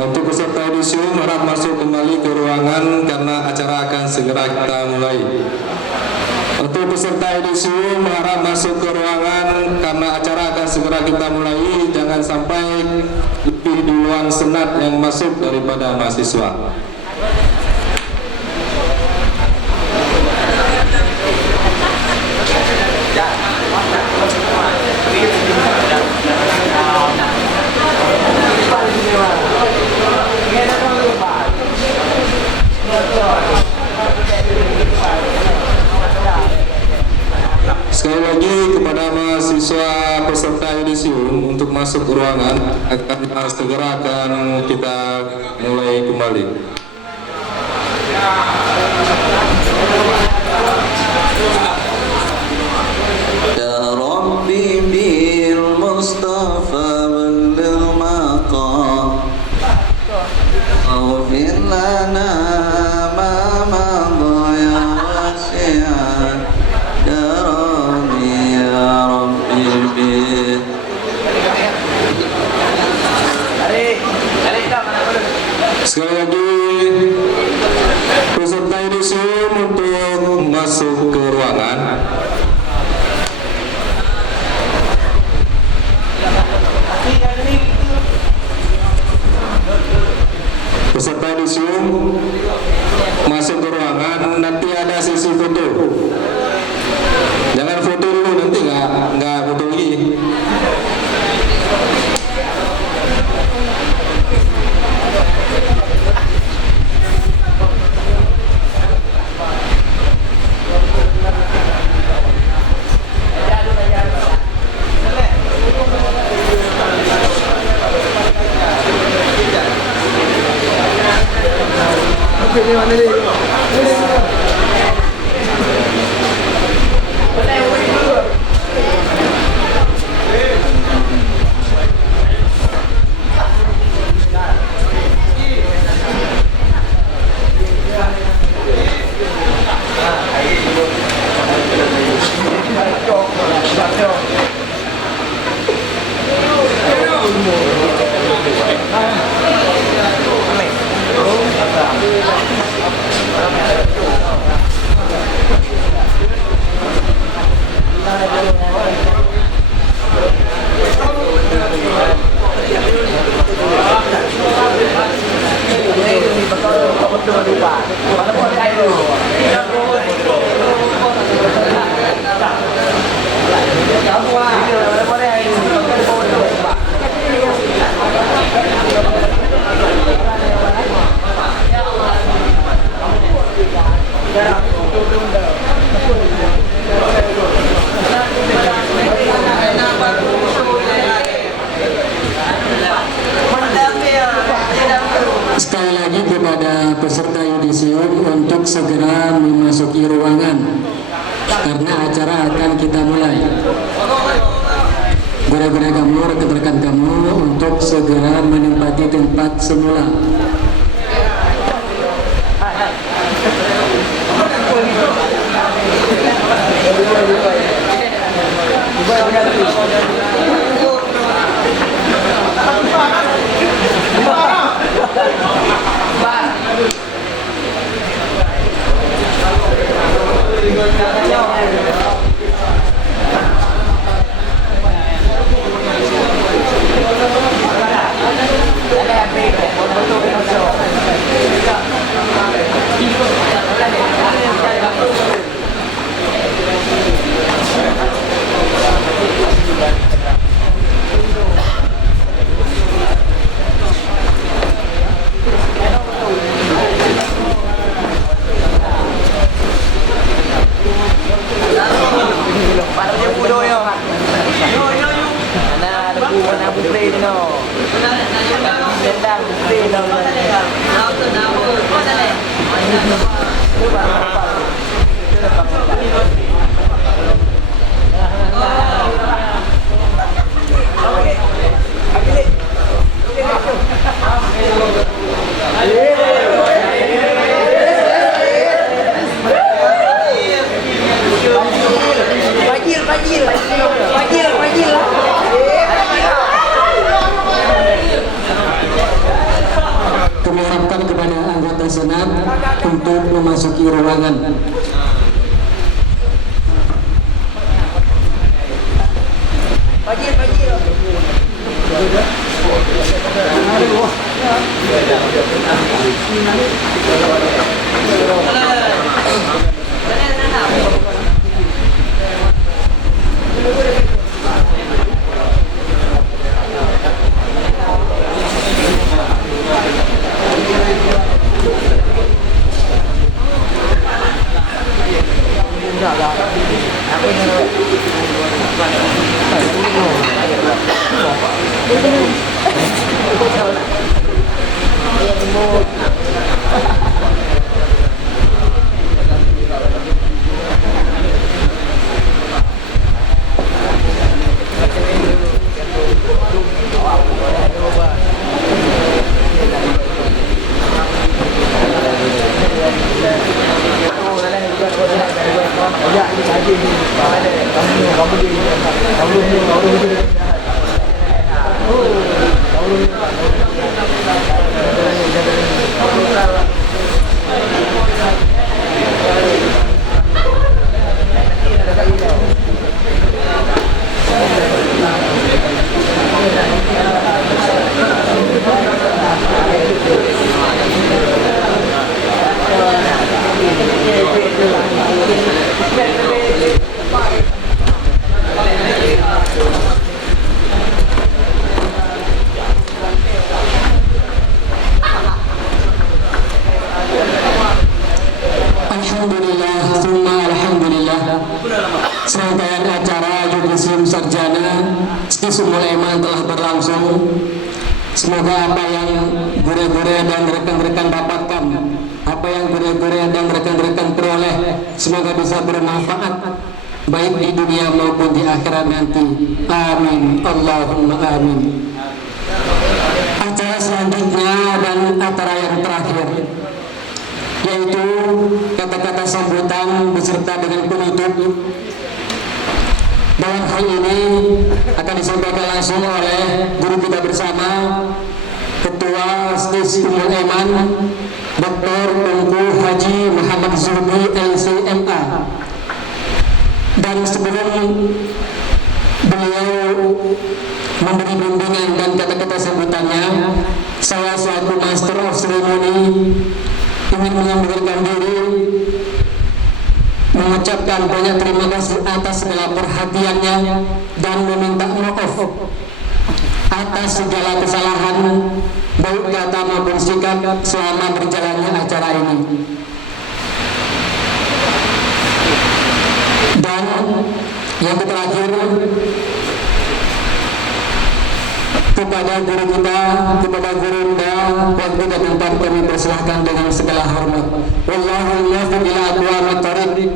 Untuk peserta audisium harap masuk kembali ke ruangan karena acara akan segera kita mulai. Untuk peserta audisium harap masuk ke ruangan karena acara akan segera kita mulai. Jangan sampai lebih duluan senat yang masuk daripada mahasiswa. Sekali lagi kepada mahasiswa peserta audisium untuk masuk ke ruangan segera akan kita mulai kembali. Ya Rabbi bil Mustafa balligh maqam Aghfir lana ma madha ya wasi'an Ya Rabbi ya Rabbi bil Sekali lagi peserta edisium untuk masuk ke ruangan. Peserta edisium masuk ke ruangan, nanti ada sesi foto. Jangan foto dulu, nanti nggak foto lagi. Sekali lagi kepada peserta yudisium untuk segera memasuki ruangan karena acara akan kita mulai. Guna-guna kamu, rekan-rekan kamu untuk segera menempati tempat semula. Kami harapkan kepada anggota senat untuk memasuki ruangan. Kamu Istismul Aiman telah berlangsung. Semoga apa yang guru-guru dan rekan-rekan dapatkan, apa yang guru-guru dan rekan-rekan peroleh, semoga bisa bermanfaat baik di dunia maupun di akhirat nanti. Amin. Allahumma amin. Acara selanjutnya dan acara yang terakhir, yaitu kata-kata sambutan beserta dengan penutup. Dalam hal ini akan disampaikan langsung oleh guru kita bersama, Ketua Istismul Aiman, Dr. Tengku Haji Muhammad Zulmi LCMA. Dan sebelum beliau memberi bimbingan dan kata-kata sambutannya, saya selaku Master of Ceremony ingin mengambilkan diri mengucapkan banyak terima kasih atas segala perhatiannya dan meminta maaf atas segala kesalahan baik kata maupun sikap selama berjalannya acara ini. Dan yang terakhir, kepada guru kita, kepada gurunda, waktu dan tempat kami persilahkan dengan segala hormat. Wallahu muwaffiq ila aqwamit thoriq.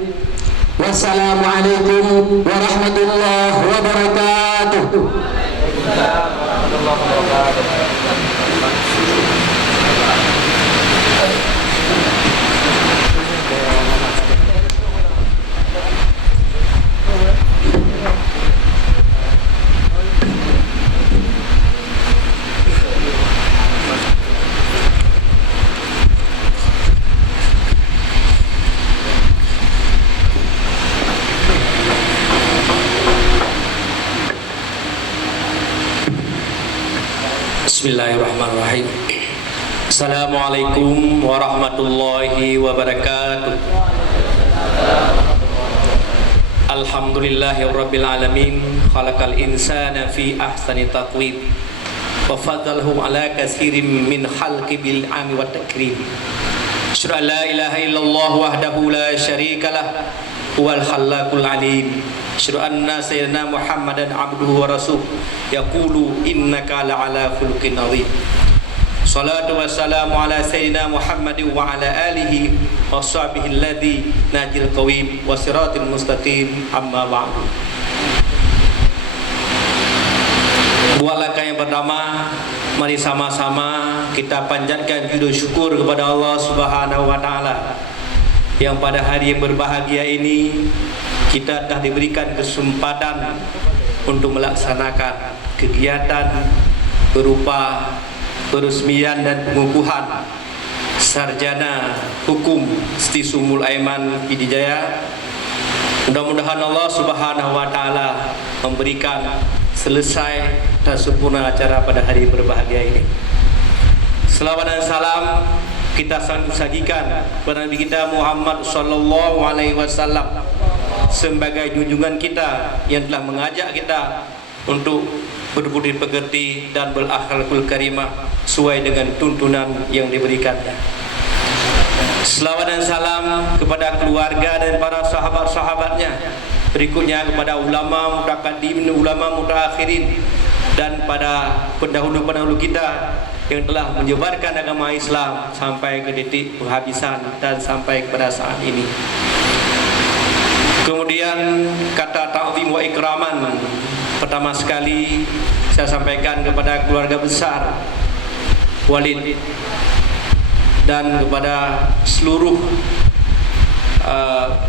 Wassalamualaikum warahmatullahi wabarakatuh. Bismillahirrahmanirrahim. Assalamualaikum warahmatullahi wabarakatuh. Alhamdulillahirabbil alamin, khalaqal insana fi ahsani taqwim wa faddalahu ala katsirin min khalqi bil ami wat takrim. Asyhadu an la ilaha illallah wahdahu la syarikalah huwal khallaqul alim. Asyhadu anna sayyidina Muhammadan abduhu wa rasuluh yaqulu innaka la'ala khuluqin azim. Salatu wassalamu ala sayyidina Muhammadin wa ala alihi wa sahbihi alladhi najil qawim wa siratil mustaqim, amma ba'du. Buat langkah yang pertama, mari sama-sama kita panjatkan puji syukur kepada Allah Subhanahu wa taala yang pada hari yang berbahagia ini kita telah diberikan kesempatan untuk melaksanakan kegiatan berupa peresmian dan pengukuhan sarjana hukum Istismul Aiman Pidijaya. Mudah-mudahan Allah Subhanahu wa taala memberikan selesai dan sempurna acara pada hari berbahagia ini. Selawat dan salam kita sajikan kepada Nabi kita Muhammad sallallahu alaihi wasallam sebagai junjungan kita yang telah mengajak kita untuk berbudi pekerti dan berakhlakul karimah sesuai dengan tuntunan yang diberikannya. Selawat dan salam kepada keluarga dan para sahabat-sahabatnya, berikutnya kepada ulama mutaqaddimin, ulama mutaakhirin, dan pada pendahulu-pendahulu kita yang telah menyebarkan agama Islam sampai ke titik penghabisan dan sampai kepada saat ini. Kemudian kata ta'zim wa ikraman, pertama sekali saya sampaikan kepada keluarga besar Walid dan kepada seluruh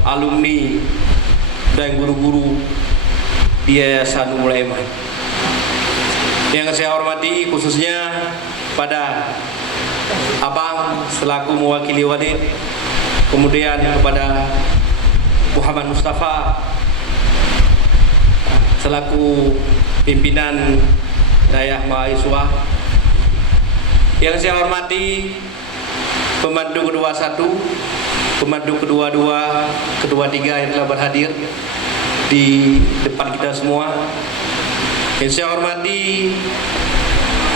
alumni dan guru-guru di Yayasan Ummul Aiman. Yang saya hormati khususnya pada Abang selaku mewakili Walid, kemudian kepada Muhammad Mustafa selaku pimpinan Dayah Mahasiswa. Yang saya hormati pemandu kedua 1, pemandu kedua 2, kedua 3 yang telah berhadir di depan kita semua. Yang saya hormati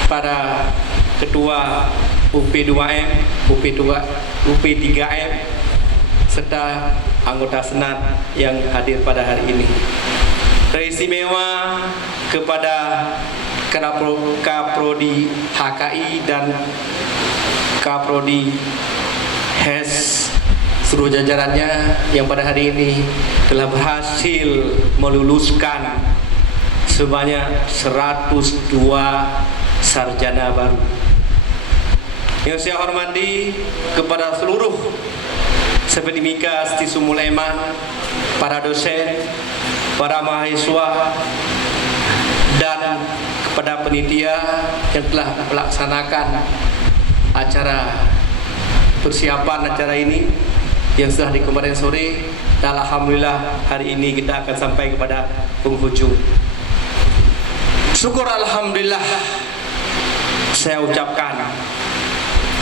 para ketua UP2M, UP3M serta anggota senat yang hadir pada hari ini. Teristimewa kepada Kaprodi HKI dan Kaprodi HES seluruh jajarannya yang pada hari ini telah berhasil meluluskan sebanyak 102 sarjana baru. Yang saya hormati kepada seluruh Sepedimika Stisumul Aiman, para dosen, para mahasiswa, dan kepada panitia yang telah melaksanakan acara persiapan acara ini yang sudah di kemarin sore, dan alhamdulillah hari ini kita akan sampai kepada penghujung. Syukur alhamdulillah saya ucapkan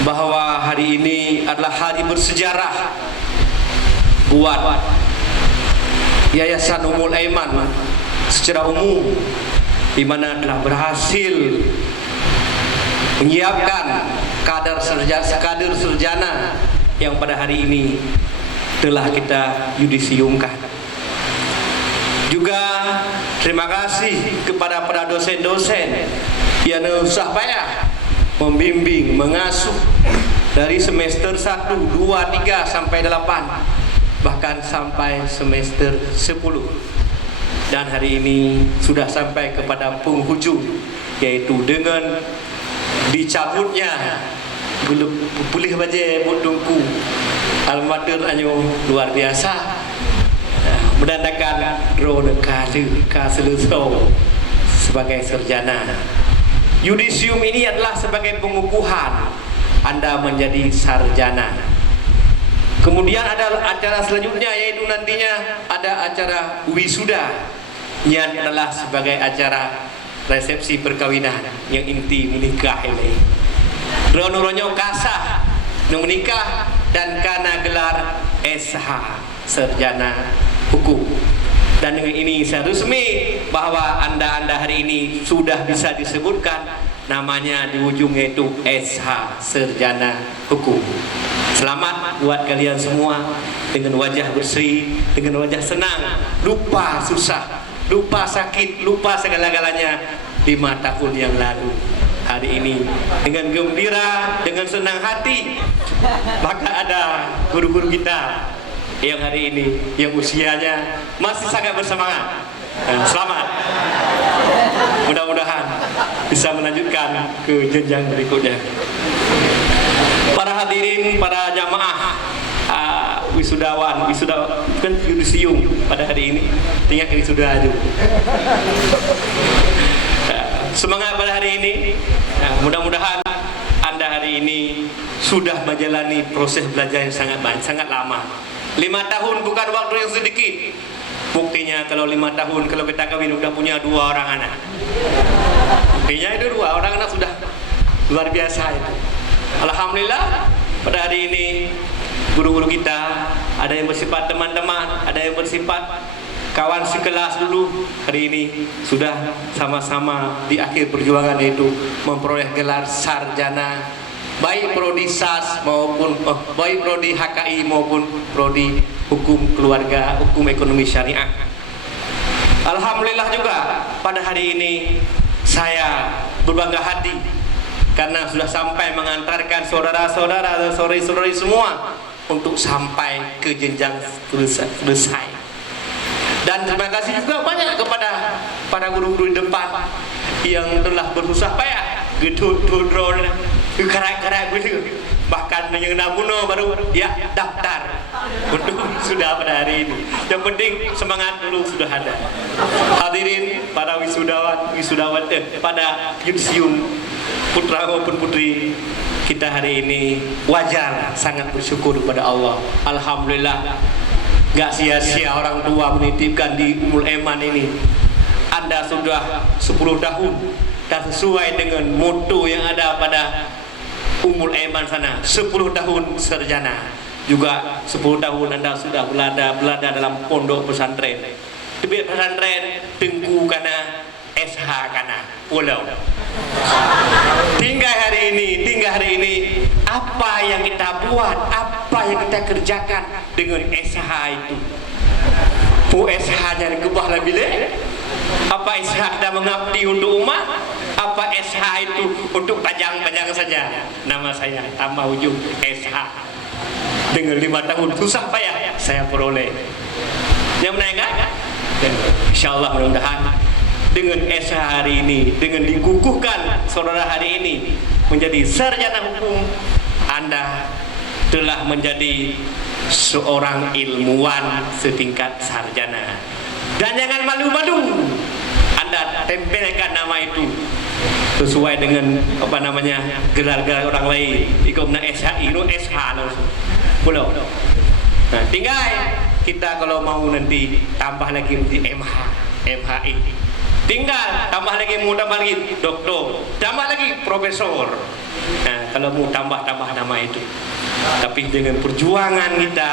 bahwa hari ini adalah hari bersejarah buat Yayasan Ummul Aiman secara umum, di mana telah berhasil menyiapkan kader sarjana yang pada hari ini telah kita yudisiumkan. Juga terima kasih kepada para dosen-dosen yang usah payah membimbing, mengasuh dari semester 1, 2, 3 sampai 8, bahkan sampai semester 10. Dan hari ini sudah sampai kepada penghujung, yaitu dengan dicabutnya pulih baje mutungku almater anyo luar biasa menandakan drone kaseluso sebagai sarjana. Yudisium ini adalah sebagai pengukuhan Anda menjadi sarjana. Kemudian ada acara selanjutnya, yaitu nantinya ada acara wisuda yang adalah sebagai acara resepsi perkawinan yang inti menikah ini. Rono-ronyo kasah menikah dan karena gelar SH sarjana hukum. Dan dengan ini saya resmi bahwa anda hari ini sudah bisa disebutkan namanya di ujung, yaitu SH sarjana hukum. Selamat buat kalian semua, dengan wajah bersih, dengan wajah senang, lupa susah, lupa sakit, lupa segala-galanya 5 tahun yang lalu. Hari ini dengan gembira, dengan senang hati, maka ada guru-guru kita yang hari ini yang usianya masih sangat bersemangat. Selamat, mudah-mudahan bisa melanjutkan ke jenjang berikutnya. Para hadirin, para jamaah wisudawan, kan yudisium pada hari ini, tinggal wisuda aja. Semangat pada hari ini. Mudah-mudahan anda hari ini sudah menjalani proses belajar yang sangat banyak, sangat lama. 5 tahun bukan waktu yang sedikit. Buktinya kalau 5 tahun, kalau kita kawin sudah punya 2 orang anak. Buktinya itu 2 orang anak sudah luar biasa itu. Alhamdulillah pada hari ini guru-guru kita ada yang bersifat teman-teman, ada yang bersifat kawan sekelas dulu, hari ini sudah sama-sama di akhir perjuangan, yaitu memperoleh gelar sarjana, baik prodi SAS maupun baik prodi HKI maupun prodi hukum keluarga, hukum ekonomi syariah. Alhamdulillah juga pada hari ini saya berbangga hati karena sudah sampai mengantarkan saudara-saudara dan saudari-saudari semua untuk sampai ke jenjang selesai. Dan terima kasih juga banyak kepada para guru-guru di depan yang telah berusaha payah gedut-gedut kerak-kerak gitu. Bahkan yang namuno baru ya daftar untuk sudah pada hari ini. Yang penting semangat dulu sudah ada. Hadirin para wisudawan pada yudisium putra maupun putri kita hari ini, wajar sangat bersyukur kepada Allah. Alhamdulillah, gak sia-sia orang tua menitipkan di Ummul Aiman ini. Anda sudah 10 tahun dan sesuai dengan moto yang ada pada Ummul Aiman sana, 10 tahun sarjana. Juga 10 tahun Anda sudah berada dalam pondok pesantren. Di pesantren Tengku kana, SH kana, pulau. Tinggal hari ini apa yang kita buat, apa yang kita kerjakan dengan SH itu. SH nya kebah lah bila Apa SH kita mengabdi untuk umat? Apa SH itu untuk panjang-panjang saja? Nama saya tambah ujung SH. Dengan 5 tahun susah payah saya peroleh. Yang menaikkan? Insyaallah mudah-mudahan dengan SH hari ini, dengan dikukuhkan saudara hari ini menjadi sarjana hukum, Anda telah menjadi seorang ilmuwan setingkat sarjana. Dan jangan malu-malu, Anda tempelkan nama itu sesuai dengan apa namanya gelar-gelar orang lain. Ikut nak SHI itu SH langsung. Pulau. Nah, tinggal kita kalau mau nanti tambah lagi nanti MH, MHI. Tinggal tambah lagi, mau tambah lagi doktor, tambah lagi profesor. Nah, kalau mau tambah nama itu. Tapi dengan perjuangan kita,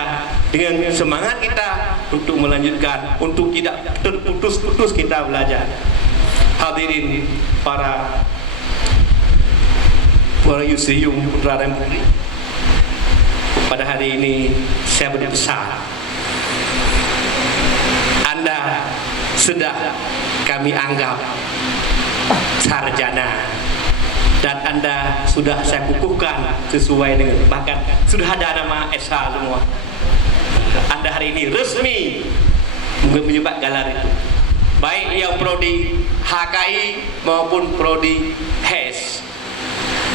dengan semangat kita untuk melanjutkan, untuk tidak terputus-putus kita belajar. Hadirin para Yusriyum Putra dan Putri, pada hari ini saya berpesan, Anda sudah kami anggap sarjana, dan Anda sudah saya kukuhkan sesuai dengan, bahkan sudah ada nama SH semua. Anda hari ini resmi menyebut gelar itu, baik yang prodi HKI maupun prodi HES.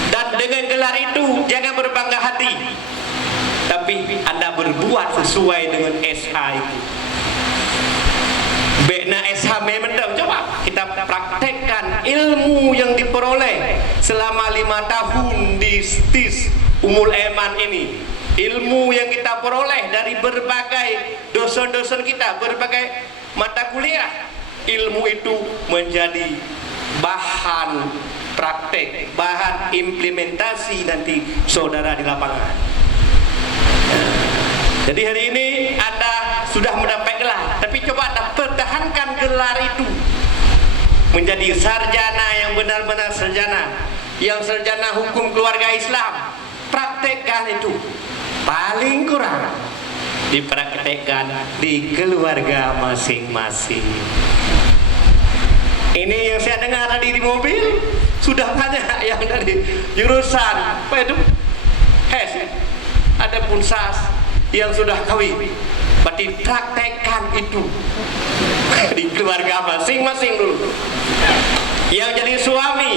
Dan dengan gelar itu jangan berbangga hati, tapi Anda berbuat sesuai dengan SH itu. Bekna SH memang coba kita praktekkan ilmu yang diperoleh selama 5 tahun di STIS Ummul Aiman ini. Ilmu yang kita peroleh dari berbagai dosen-dosen kita, berbagai mata kuliah. Ilmu itu menjadi bahan praktek, bahan implementasi nanti saudara di lapangan. Jadi hari ini Anda sudah mendapat gelar, tapi coba Anda pertahankan gelar itu menjadi sarjana yang benar-benar sarjana, yang sarjana hukum keluarga Islam. Praktekkan itu, paling kurang dipraktekkan di keluarga masing-masing. Ini yang saya dengar tadi di mobil, sudah banyak yang dari jurusan apa itu HES, ada pun SAS yang sudah kawin. Berarti praktekkan itu di keluarga masing-masing dulu. Yang jadi suami,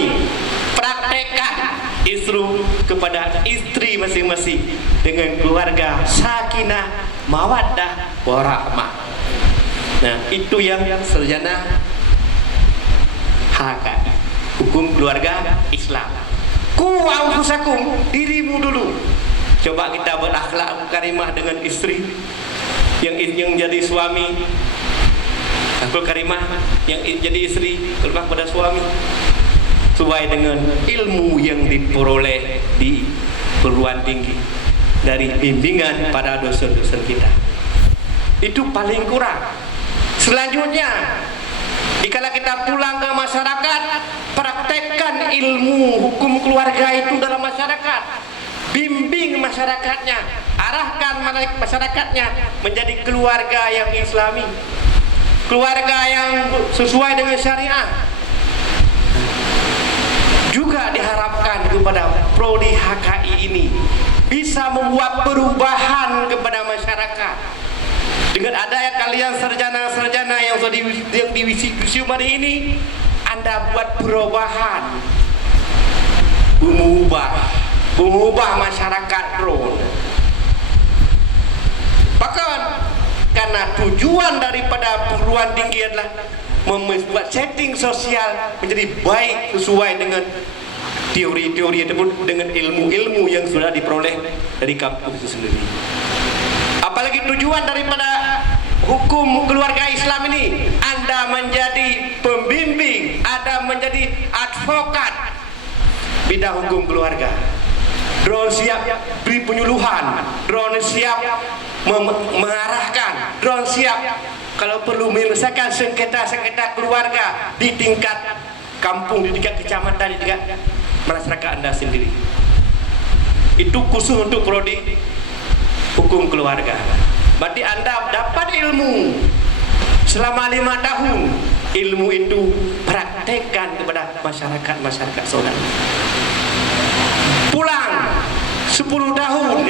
praktekkan istri kepada istri masing-masing dengan keluarga sakinah, mawaddah, warahmah. Nah, itu yang sarjana HKI, hukum keluarga Islam. Ku anfusakum, dirimu dulu. Coba kita berakhlak karimah dengan istri, yang jadi suami akhlak karimah, yang jadi istri karimah pada suami, sesuai dengan ilmu yang diperoleh di perguruan tinggi dari bimbingan pada dosen-dosen kita. Itu paling kurang. Selanjutnya, jika kita pulang ke masyarakat, praktekkan ilmu hukum keluarga itu dalam masyarakat. Bimbing masyarakatnya, arahkan masyarakatnya menjadi keluarga yang Islami, keluarga yang sesuai dengan syariah. Juga diharapkan kepada prodi HKI ini bisa membuat perubahan kepada masyarakat. Dengan adanya kalian sarjana-sarjana yang di Wisium hari ini, Anda buat perubahan, mengubah masyarakat drone. Bahkan karena tujuan daripada perguruan tinggi adalah membuat setting sosial menjadi baik sesuai dengan teori-teori ataupun dengan ilmu-ilmu yang sudah diperoleh dari kampus itu sendiri. Apalagi tujuan daripada hukum keluarga Islam ini, Anda menjadi pembimbing, Anda menjadi advokat bidang hukum keluarga. Drone siap beri penyuluhan, drone siap mengarahkan, drone siap kalau perlu menyelesaikan sengketa-sengketa keluarga di tingkat kampung, di tingkat kecamatan, di tingkat masyarakat Anda sendiri. Itu khusus untuk prodi hukum keluarga. Berarti Anda dapat ilmu selama 5 tahun ilmu itu praktekkan kepada masyarakat saudara. Pulang 10 tahun,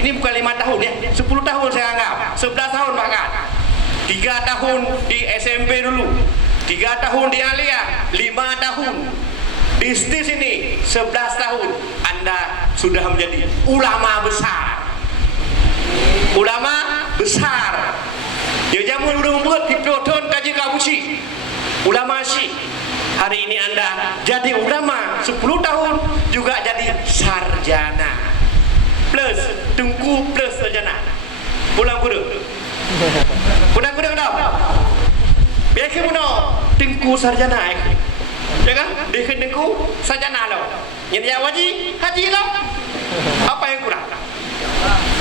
ini bukan 5 tahun ya, 10 tahun saya anggap, 11 tahun bahkan. 3 tahun di SMP dulu, 3 tahun di Alia, 5 tahun di STIS ini, 11 tahun. Anda sudah menjadi ulama besar. Ulama besar. Ya jamu udah membuat hipnoton kaji kabusi. Ulama sih. Hari ini Anda jadi ulama 10 tahun juga jadi sarjana. Plus tungku plus sarjana. Pulang kudu. Pulang kudu kenal. Biasa puno tungku sarjana. Ya kan? Dia tungku sarjana lo. Yang haji lo. Apa yang kurang?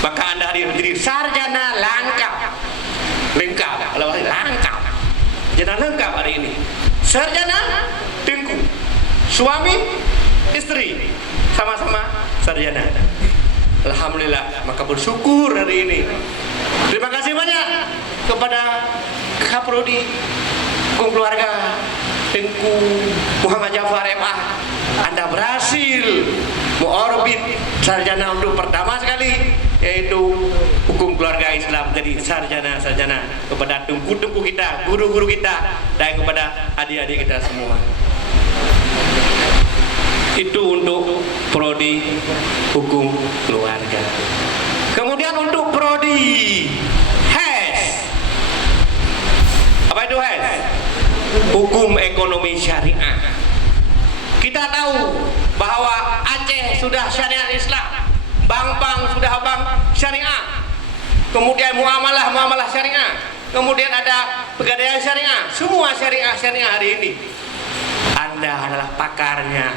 Maka Anda hari ini menjadi sarjana lengkap. Kalau lengkap. Jangan lengkap hari ini. Sarjana tengku, suami istri sama-sama sarjana. Alhamdulillah, maka bersyukur hari ini. Terima kasih banyak kepada Kaprodi, keluarga Tengku Muhammad Jafar MA. Anda berhasil mengorbit sarjana untuk pertama sekali, yaitu hukum keluarga Islam, jadi sarjana kepada tungku-tungku kita, guru-guru kita, dan kepada adik-adik kita semua. Itu untuk prodi hukum keluarga. Kemudian untuk prodi HES. Apa itu HES? Hukum ekonomi syariah. Kita tahu bahwa Aceh sudah syariat Islam, Bang sudah bank syariah, kemudian muamalah syariah, kemudian ada pegadaian syariah, semua syariah hari ini. Anda adalah pakarnya.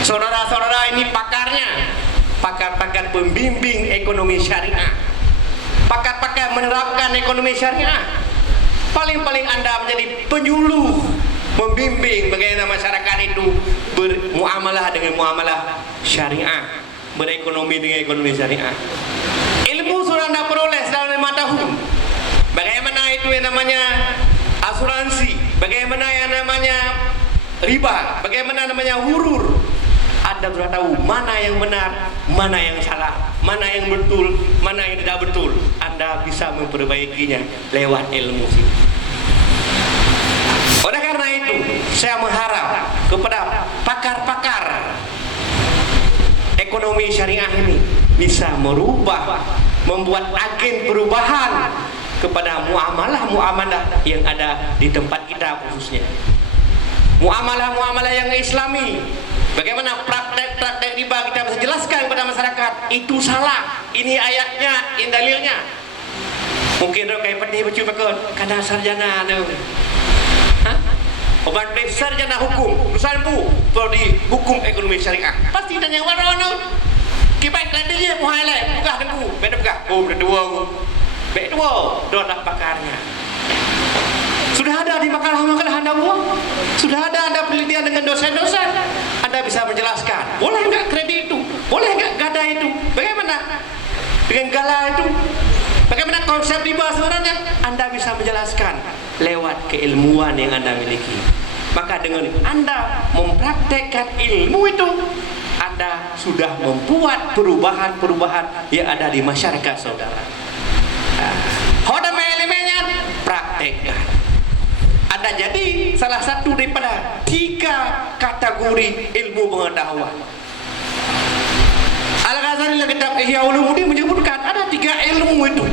Saudara-saudara ini pakarnya, pakar pembimbing ekonomi syariah, pakar menerapkan ekonomi syariah. Paling-paling Anda menjadi penyuluh, membimbing bagaimana masyarakat itu bermuamalah dengan muamalah syariah, berekonomi dengan ekonomi syariah. Ilmu sudah Anda peroleh selama 5 tahun. Bagaimana itu yang namanya asuransi, bagaimana yang namanya riba, bagaimana namanya hurur. Anda sudah tahu mana yang benar, mana yang salah, mana yang betul, mana yang tidak betul. Anda bisa memperbaikinya lewat ilmu sini. Oleh karena itu, saya mengharap kepada pakar-pakar ekonomi syariah ini bisa membuat agen perubahan kepada muamalah yang ada di tempat kita khususnya. Muamalah yang islami. Bagaimana praktek riba kita bisa jelaskan kepada masyarakat itu salah. Ini ayatnya, ini dalilnya. Mungkin kayak pedih baca karena sarjana tu. Obat sarjana hukum, nusanpu prodi hukum ekonomi syariah. Pasti tanya warna-warna. Kipai tadi je mohon elak, buka tengku. Beda buka. Oh, berdua. Berdua, dua pakarnya. Sudah ada di makalah-makalah Anda buat. Sudah ada penelitian dengan dosen-dosen. Anda bisa menjelaskan. Boleh enggak kredit itu? Boleh enggak gada itu? Bagaimana dengan gala itu? Bagaimana konsep riba sebenarnya? Anda bisa menjelaskan lewat keilmuan yang Anda miliki. Maka dengan Anda mempraktekkan ilmu itu, Anda sudah membuat perubahan-perubahan yang ada di masyarakat saudara. Hodam elemennya praktekkan. Anda jadi salah satu daripada 3 kategori ilmu pengetahuan. Al-Ghazali dalam kitab Ihya Ulumuddin menyebutkan ada 3 ilmu itu.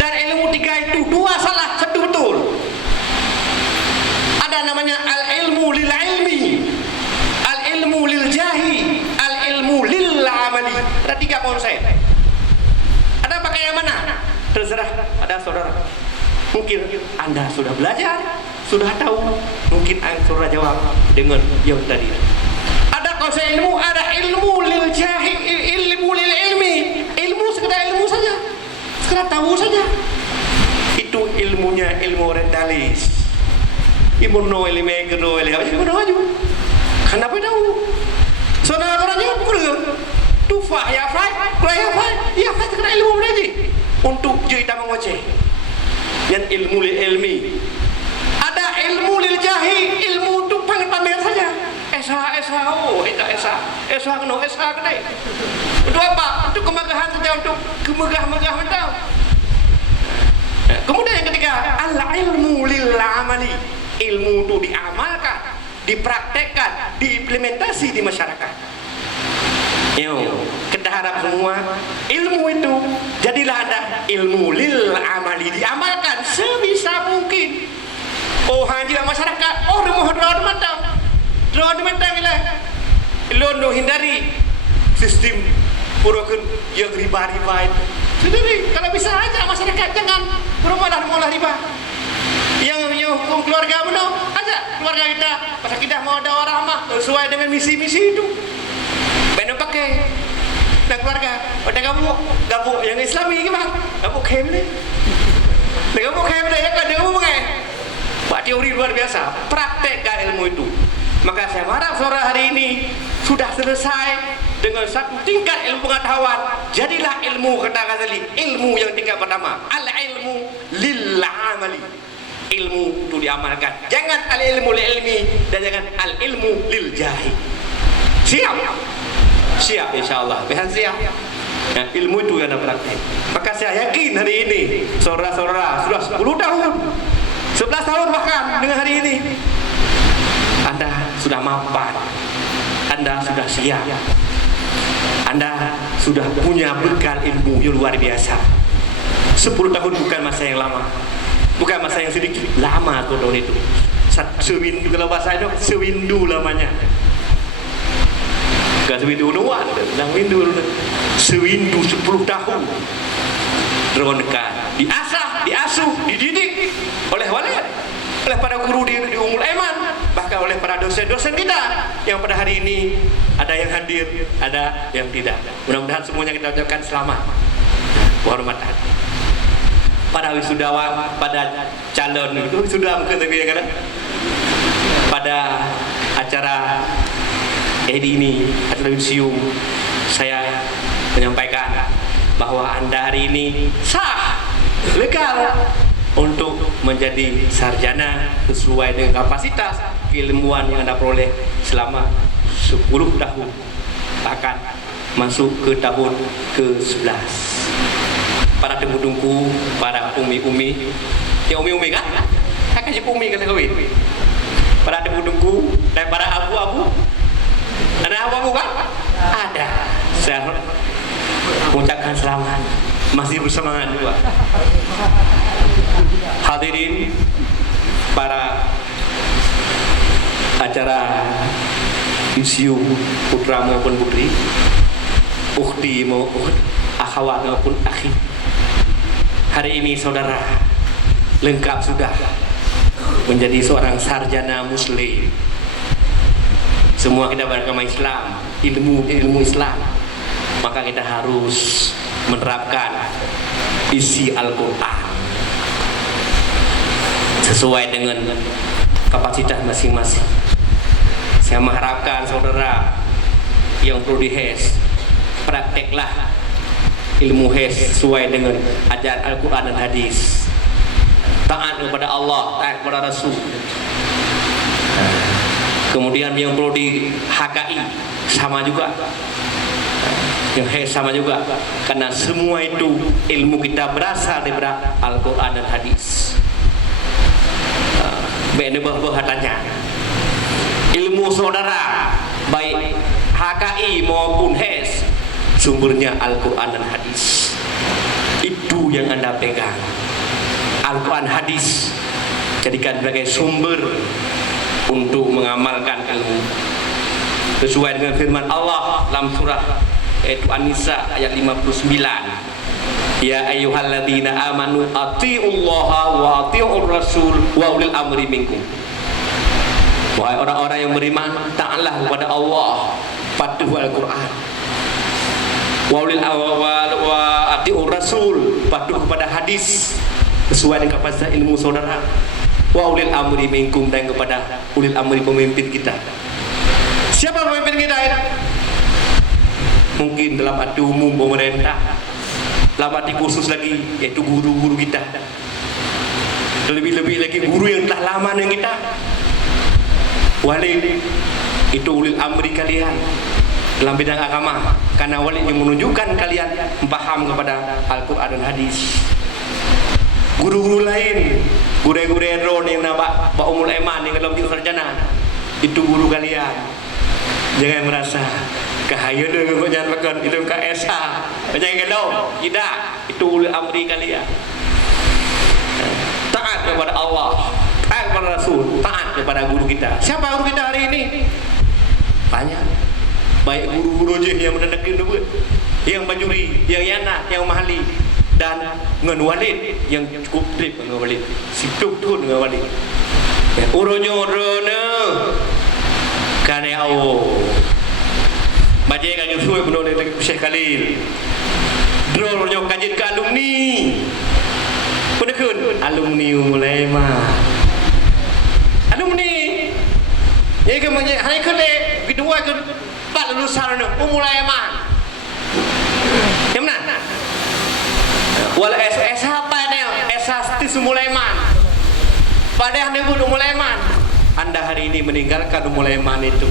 Dan ilmu 3 itu 2 salah, 1 betul. Ada namanya al-ilmu lil ilmi, al-ilmu lil jahi, al-ilmu lil amali. Ada 3 konsep. Ada pakai yang mana? Terserah ada saudara. Mungkin Anda sudah belajar, sudah tahu, mungkin saudara jawab dengan yang tadi. Ada konsep ilmu, ada ilmu lil jahi, ilmu lil ilmi. Ilmu sekedar ilmu saja, sekedar tahu saja. Itu ilmunya ilmu orientalis. Ilmu no ilmu kedua ilmu apa? Ilmu aja. Kenapa tahu? Saudara-saudaranya belum. Tufah ya fai, ya fai sekedar ilmu belajar untuk jadi tamang wajah. Yang ilmu lil ilmi. Ada ilmu lil jahi, ilmu untuk pamer saja. Oh, itu kena, kedai. Untuk apa? Untuk kemegahan saja, untuk kemegah-megah betul. Kemudian yang ketiga, al-ilmu lil amali. Ilmu itu diamalkan, dipraktekkan, diimplementasi di masyarakat. Kita harap semua ilmu itu jadilah Anda ilmu lil amali, diamalkan sebisa mungkin. Oh, hanya masyarakat, oh rumah drone mentang lah. Londo hindari sistem purakan yang riba-riba itu. Sendiri, kalau bisa aja masyarakat jangan bermulah riba. Yang hukum keluarga benar, aja keluarga kita, pasal kita mau ada orang mah sesuai dengan misi-misi itu. Benar pakai dan keluarga. Pada gabung yang Islami gimana? Gabung kemle. Gabung kemle ya kan dia pakai. Pak teori luar biasa, praktekkan ilmu itu. Maka saya harap sore hari ini sudah selesai dengan satu tingkat ilmu pengetahuan. Jadilah ilmu, kata tadi, ilmu yang tingkat pertama, al-ilmu lil amali. Ilmu itu diamalkan. Jangan al-ilmu lil ilmi dan jangan al-ilmu lil jahi. Siap? Siap insyaallah. Behan siap. Nah, ilmu itu yang ada praktek. Maka saya yakin hari ini saudara-saudara sudah 10 tahun, 11 tahun bahkan dengan hari ini Anda sudah mapan, Anda sudah siap, Anda sudah punya bekal ilmu yang luar biasa. 10 tahun bukan masa yang lama, bukan masa yang sedikit, lama tahun itu. Sewindu kalau bahasa itu, sewindu lamanya. Bukan sewindu doang, bilang windu, sewindu 10 tahun. Ronkan, diasah, diasuh, dididik oleh walid, oleh para guru di Ummul Aiman, bahkan oleh para dosen-dosen kita yang pada hari ini ada yang hadir, ada yang tidak. Mudah-mudahan semuanya kita ucapkan selamat, kehormatan. Pada wisudawan, pada calon itu sudah mungkin tapi ya kan. Pada acara ini, acara museum, saya menyampaikan bahwa Anda hari ini sah, legal untuk menjadi sarjana sesuai dengan kapasitas keilmuan yang Anda peroleh selama 10 tahun, bahkan masuk ke tahun ke-11. Para tengku-tengku, para umi-umi, ya umi-umi kan? Kan je umi kan kawin. Para tengku-tengku dan para abu-abu, ada abu-abu kan? Ada. Saya mengucapkan selamat, masih bersemangat juga. Hadirin para acara museum putra maupun putri, ukhti maupun akhwat maupun akhi. Hari ini saudara lengkap sudah menjadi seorang sarjana muslim. Semua kita beragama Islam, ilmu Islam. Maka kita harus menerapkan isi Al-Quran sesuai dengan kapasitas masing-masing. Saya mengharapkan saudara yang perlu dihes, prakteklah ilmu hes sesuai dengan ajaran Al-Quran dan hadis. Taat kepada Allah, taat kepada Rasul. Kemudian yang perlu di HKI sama juga, yang sama juga, karena semua itu ilmu kita berasal daripada Al-Quran dan hadis. Benar-benar ilmu saudara baik HKI maupun HES sumbernya Al-Quran dan hadis. Itu yang Anda pegang, Al-Quran hadis, jadikan sebagai sumber untuk mengamalkan ilmu sesuai dengan firman Allah dalam surah yaitu An-Nisa ayat 59. Ya ayyuhalladzina amanu atiullaha wa atiur rasul wa ulil amri minkum. Wahai orang-orang yang beriman, taatlah kepada Allah, patuh Al-Quran. Wa ulil wa atiur rasul, patuh kepada hadis sesuai dengan kapasitas ilmu saudara. Wa ulil amri minkum, dan kepada ulil amri pemimpin kita. Siapa pemimpin kita ini? Mungkin dalam arti umum pemerintah, dalam arti khusus lagi yaitu guru-guru kita. Lebih-lebih lagi guru yang telah lama dengan kita. Walid itu ulil amri kalian dalam bidang agama, karena walid yang menunjukkan kalian paham kepada Al-Quran dan hadis. Guru-guru lain, guru-guru Edron yang nampak Pak Umul Eman yang dalam jurusan sarjana, itu guru kalian. Jangan merasa kahaya dengan jangan makan itu KSA. Jangan galau. Tidak, itu ulil amri kalian. Taat kepada Allah, taat kepada Rasul, taat kepada guru kita. Siapa guru kita hari ini? Banyak. Baik guru-guru je yang menandakan duit, yang bajuri, yang yana, yang mahali, dan dengan walid yang cukup trip dengan walid, situk tun dengan walid. Uronyo rona kane au. Majai kan suai penuh dengan Syekh Khalil. Drone uronyo kajian ke alumni. Penekun alumni mulai mah. Alumni. Ye ke manje hari kele kedua ke pak lulusan mulai mah. Yang mana? Wal SS apa ni? SS Sulaiman. Pada anda pun Sulaiman. Anda hari ini meninggalkan Sulaiman itu.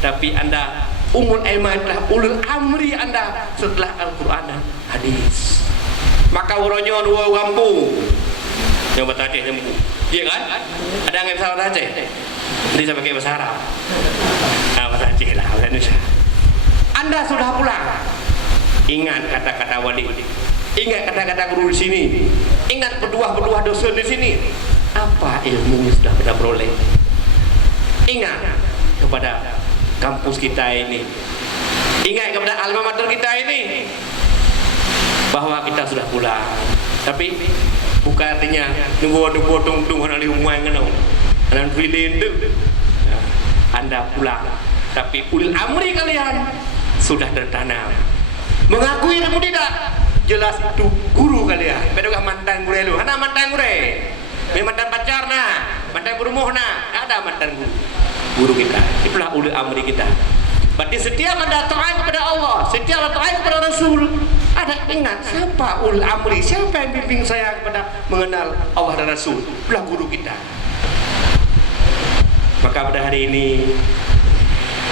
Tapi anda Ummul Aiman adalah ulul amri anda setelah Al-Quran dan hadis. Maka uronyo dua kampung. Yang bertanya jempu. Iya kan? Ada yang bisa bahasa Aceh? Jadi saya pakai bahasa Arab. Bahasa Aceh lah, bahasa Indonesia. Anda sudah pulang. Ingat kata-kata wali. Ingat kata-kata guru di sini. Ingat peduah-peduah dosen di sini. Apa ilmu yang sudah kita peroleh? Ingat kepada kampus kita ini. Ingat kepada alma mater kita ini. Bahwa kita sudah pulang. Tapi bukan artinya nunggu tung orang di rumah yang kenal. Anak filin tu. Anda pulang. Tapi ulil amri kalian sudah tertanam. Mengakui atau tidak? Jelas itu guru kalian. Bedokah mantan guru lu? Mana mantan guru? Ini mantan pacar nah, mantan berumuh nah. Ada mantan guru. Guru kita. Itulah ulil amri kita. Berarti setiap anda taat kepada Allah, setiap anda taat kepada Rasul, ada ingat siapa ulil amri, siapa yang bimbing saya kepada mengenal Allah dan Rasul. Itulah guru kita. Maka pada hari ini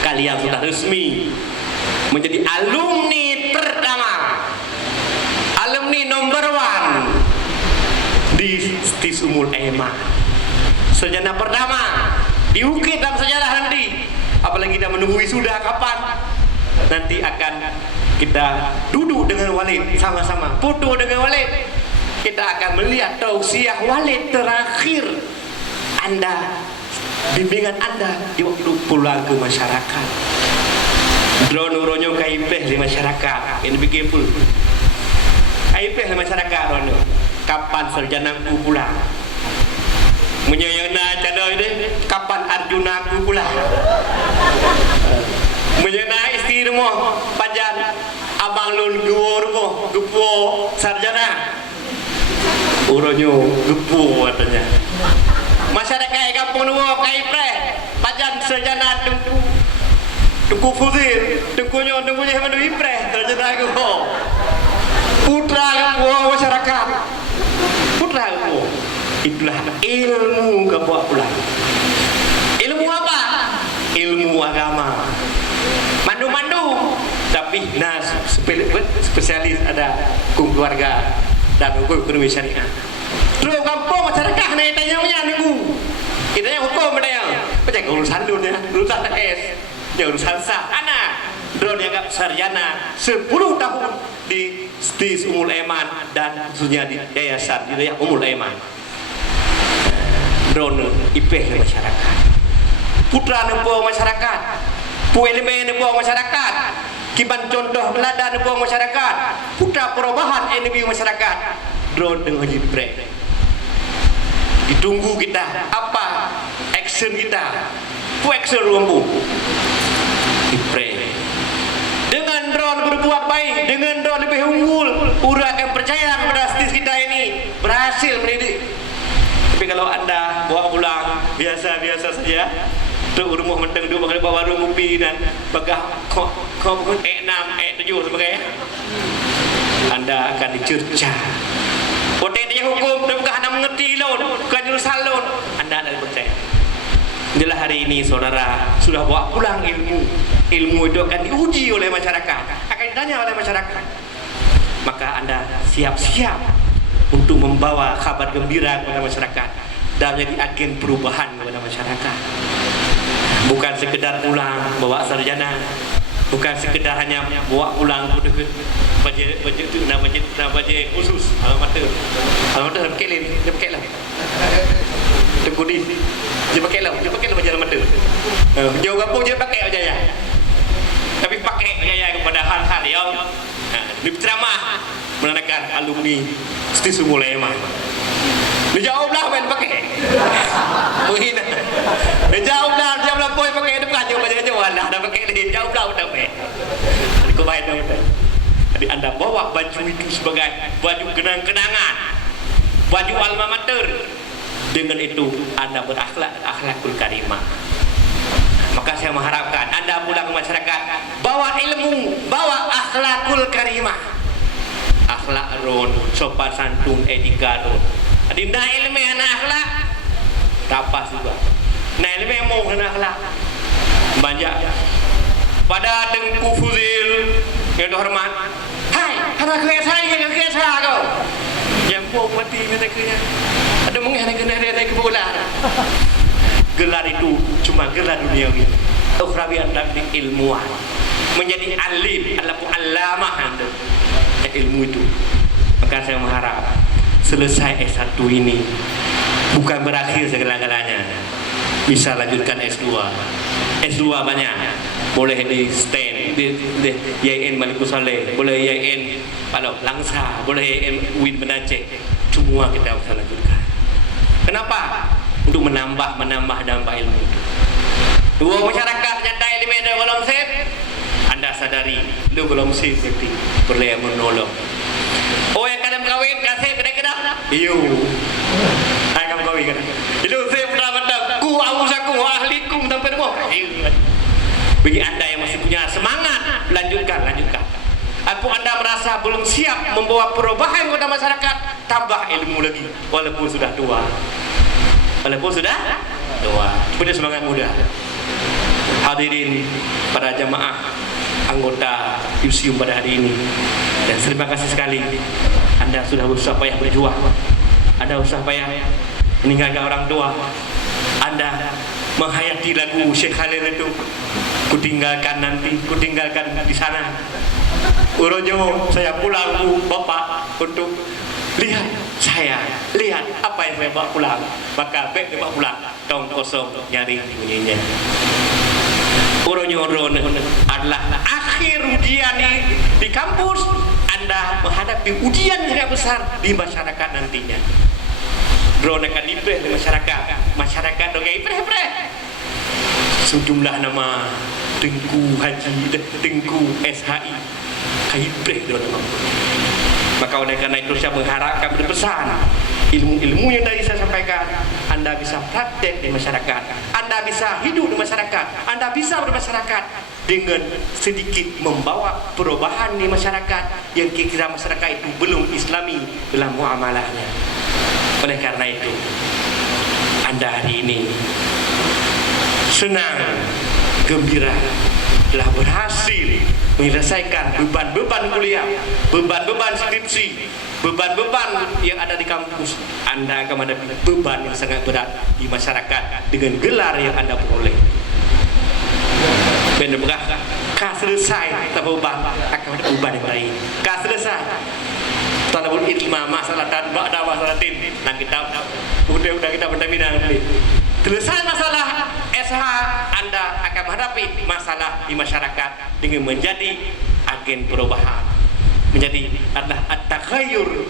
kalian sudah resmi menjadi alumni pertama, alumni nomor 1 di Ummul Aiman. Sarjana pertama diukir dalam sejarah nanti. Apalagi kita menunggu wisuda kapan? Nanti akan kita duduk dengan Walid sama-sama, foto dengan Walid. Kita akan melihat tausiah Walid terakhir Anda, bimbingan Anda di waktu pulang ke masyarakat. Drone-ronyo kaipeh di masyarakat. Ini careful. Kaipeh di masyarakat rono. Kapan sarjanaku pulang? Menyayana canda ini kapan Arjunaku pulang? Menyayana istri rumah pajan abang lun gepo sarjana. Ronyo gepo katanya. Masyarakat kampung nuo kaipeh pajan sarjana Tunggu fuzil, tunggunya mana impreh terjadi aku. Putra aku masyarakat, putra aku. Itulah ilmu kebuat pulang. Ilmu apa? Ilmu agama. Mandu-mandu, tapi nas spesialis ada hukum keluarga dan hukum ekonomi syariah. Terus kampung masyarakat naik tanya-tanya nunggu. Kita yang hukum ada. Macam urusan dunia, urusan S. Ya urusan sah anak drone yang agak sarjana 10 tahun di Ummul Aiman dan khususnya di yayasan di wilayah Ummul Aiman. Drone ipeh masyarakat, putra nempuh masyarakat, puelme nempuh masyarakat, kiban contoh teladan nempuh masyarakat, putra perubahan energi masyarakat. Drone dengan ipeh ditunggu kita apa action kita, action lumpuh. Pray. Dengan drone berbuat baik, dengan drone lebih unggul, orang akan percaya kepada stis kita ini berhasil mendidik. Tapi kalau anda bawa pulang biasa-biasa saja, tu rumah menteng duduk makan warung kopi dan bagah kok 6, 7 sebagainya, anda akan dicerca Potek dia hukum, dia bukan anda mengerti lon, bukan jurusan lon. Anda ada percaya. Inilah hari ini saudara sudah bawa pulang ilmu. Ilmu itu akan diuji oleh masyarakat, akan ditanya oleh masyarakat. Maka anda siap-siap untuk membawa kabar gembira kepada masyarakat dan menjadi agen perubahan kepada masyarakat. Bukan sekedar pulang bawa sarjana, bukan sekedar hanya bawa pulang baca khusus alamat kelin dia pakai lah tegudi dia pakai lah baca alamat jauh kampung dia pakai aja ya, tapi pakai aja ya kepada hal-hal yang berceramah menandakan alumni Stisum Ulema. Dia jawablah main pakai menghina, dia jawablah dia melampau pakai dia bukan jawab jawab lah dah pakai dia jawablah udah pakai kau baik dah udah. Jadi anda bawa baju itu sebagai baju kenang-kenangan, baju alma mater. Dengan itu anda berakhlak akhlakul karimah. Maka saya mengharapkan anda pulang ke masyarakat bawa ilmu, bawa akhlakul karimah, akhlak ron, sopan santun, etika ron. Jadi nak ilmu anak akhlak, tapas juga. Nak ilmu mau kena akhlak, banyak. Pada Tengku Fuzil yang terhormat, hai, apa kaya kau? Yang pun mati mana kaya? Ada mungkin kena dia ke bola. Gelar itu cuma gelar duniawi. Ukhrawi anda ilmuwan, menjadi alim, alapu alamah anda. Ilmu itu. Maka saya mengharap selesai S1 ini bukan berakhir segala-galanya. Bisa lanjutkan S2. S2 banyak. Boleh di stand di YN Malikus Saleh, boleh YN Langsa, boleh YN Win Menaceh. Semua kita bisa lanjutkan. Kenapa? Untuk menambah dampak ilmu itu. Dua masyarakat nyata ilmu ada belum sip, anda sadari lu belum sip nanti boleh menolong. Oh yang kadang kawin kasih kedai-kedai. Iyo. Hai kamu kawin kan? Itu sip dah betul. Ku awusaku ahlikum sampai demo. Bagi anda yang masih punya semangat, lanjutkan. Apabila anda merasa belum siap membawa perubahan kepada masyarakat, tambah ilmu lagi, walaupun sudah tua. Punya semangat muda. Hadirin para jamaah anggota Yusium pada hari ini, dan terima kasih sekali anda sudah berusaha payah berjuang, anda usaha payah meninggalkan orang tua, anda menghayati lagu Syekh Khalil itu, kutinggalkan di sana. Urojo saya pulang bu bapak untuk lihat apa yang saya bawa pulang. Maka baik bawa pulang tong kosong nyari bunyinya. Urojo adalah akhir ujian di kampus. Anda menghadapi ujian yang besar di masyarakat nantinya. Drone akan diberi di masyarakat dong ibreh. Sejumlah nama Tengku Haji, Tengku SHI, kaibreh drone nama. Maka oleh karena itu saya mengharapkan berpesan ilmu-ilmu yang tadi saya sampaikan, anda bisa praktek di masyarakat, anda bisa hidup di masyarakat, anda bisa bermasyarakat dengan sedikit membawa perubahan di masyarakat yang kira-kira masyarakat itu belum islami dalam muamalahnya. Oleh karena itu anda hari ini senang, gembira telah berhasil menyelesaikan beban-beban kuliah, beban-beban skripsi, beban-beban yang ada di kampus. Anda akan menghadapi beban yang sangat berat di masyarakat dengan gelar yang anda peroleh. Benar-benar kah selesai beban akan ada beban yang lain. Kah selesai talabul ilma masalah tanpa ada masalah tim. Nah kita udah kita bertemu nanti. Selesai masalah SH, anda akan menghadapi masalah di masyarakat dengan menjadi agen perubahan, menjadi adalah at-takhayyur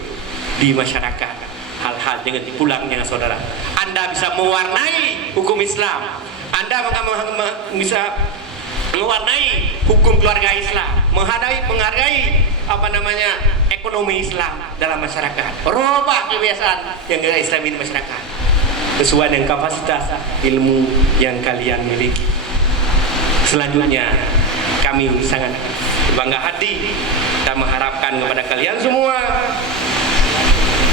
di masyarakat. Hal-hal jangan dipulangnya saudara. Anda bisa mewarnai hukum Islam, anda bisa mewarnai hukum keluarga Islam, menghargai ekonomi Islam dalam masyarakat, merubah kebiasaan yang gak Islami di masyarakat sesuai dengan kapasitas ilmu yang kalian miliki. Selanjutnya kami sangat bangga hati dan mengharapkan kepada kalian semua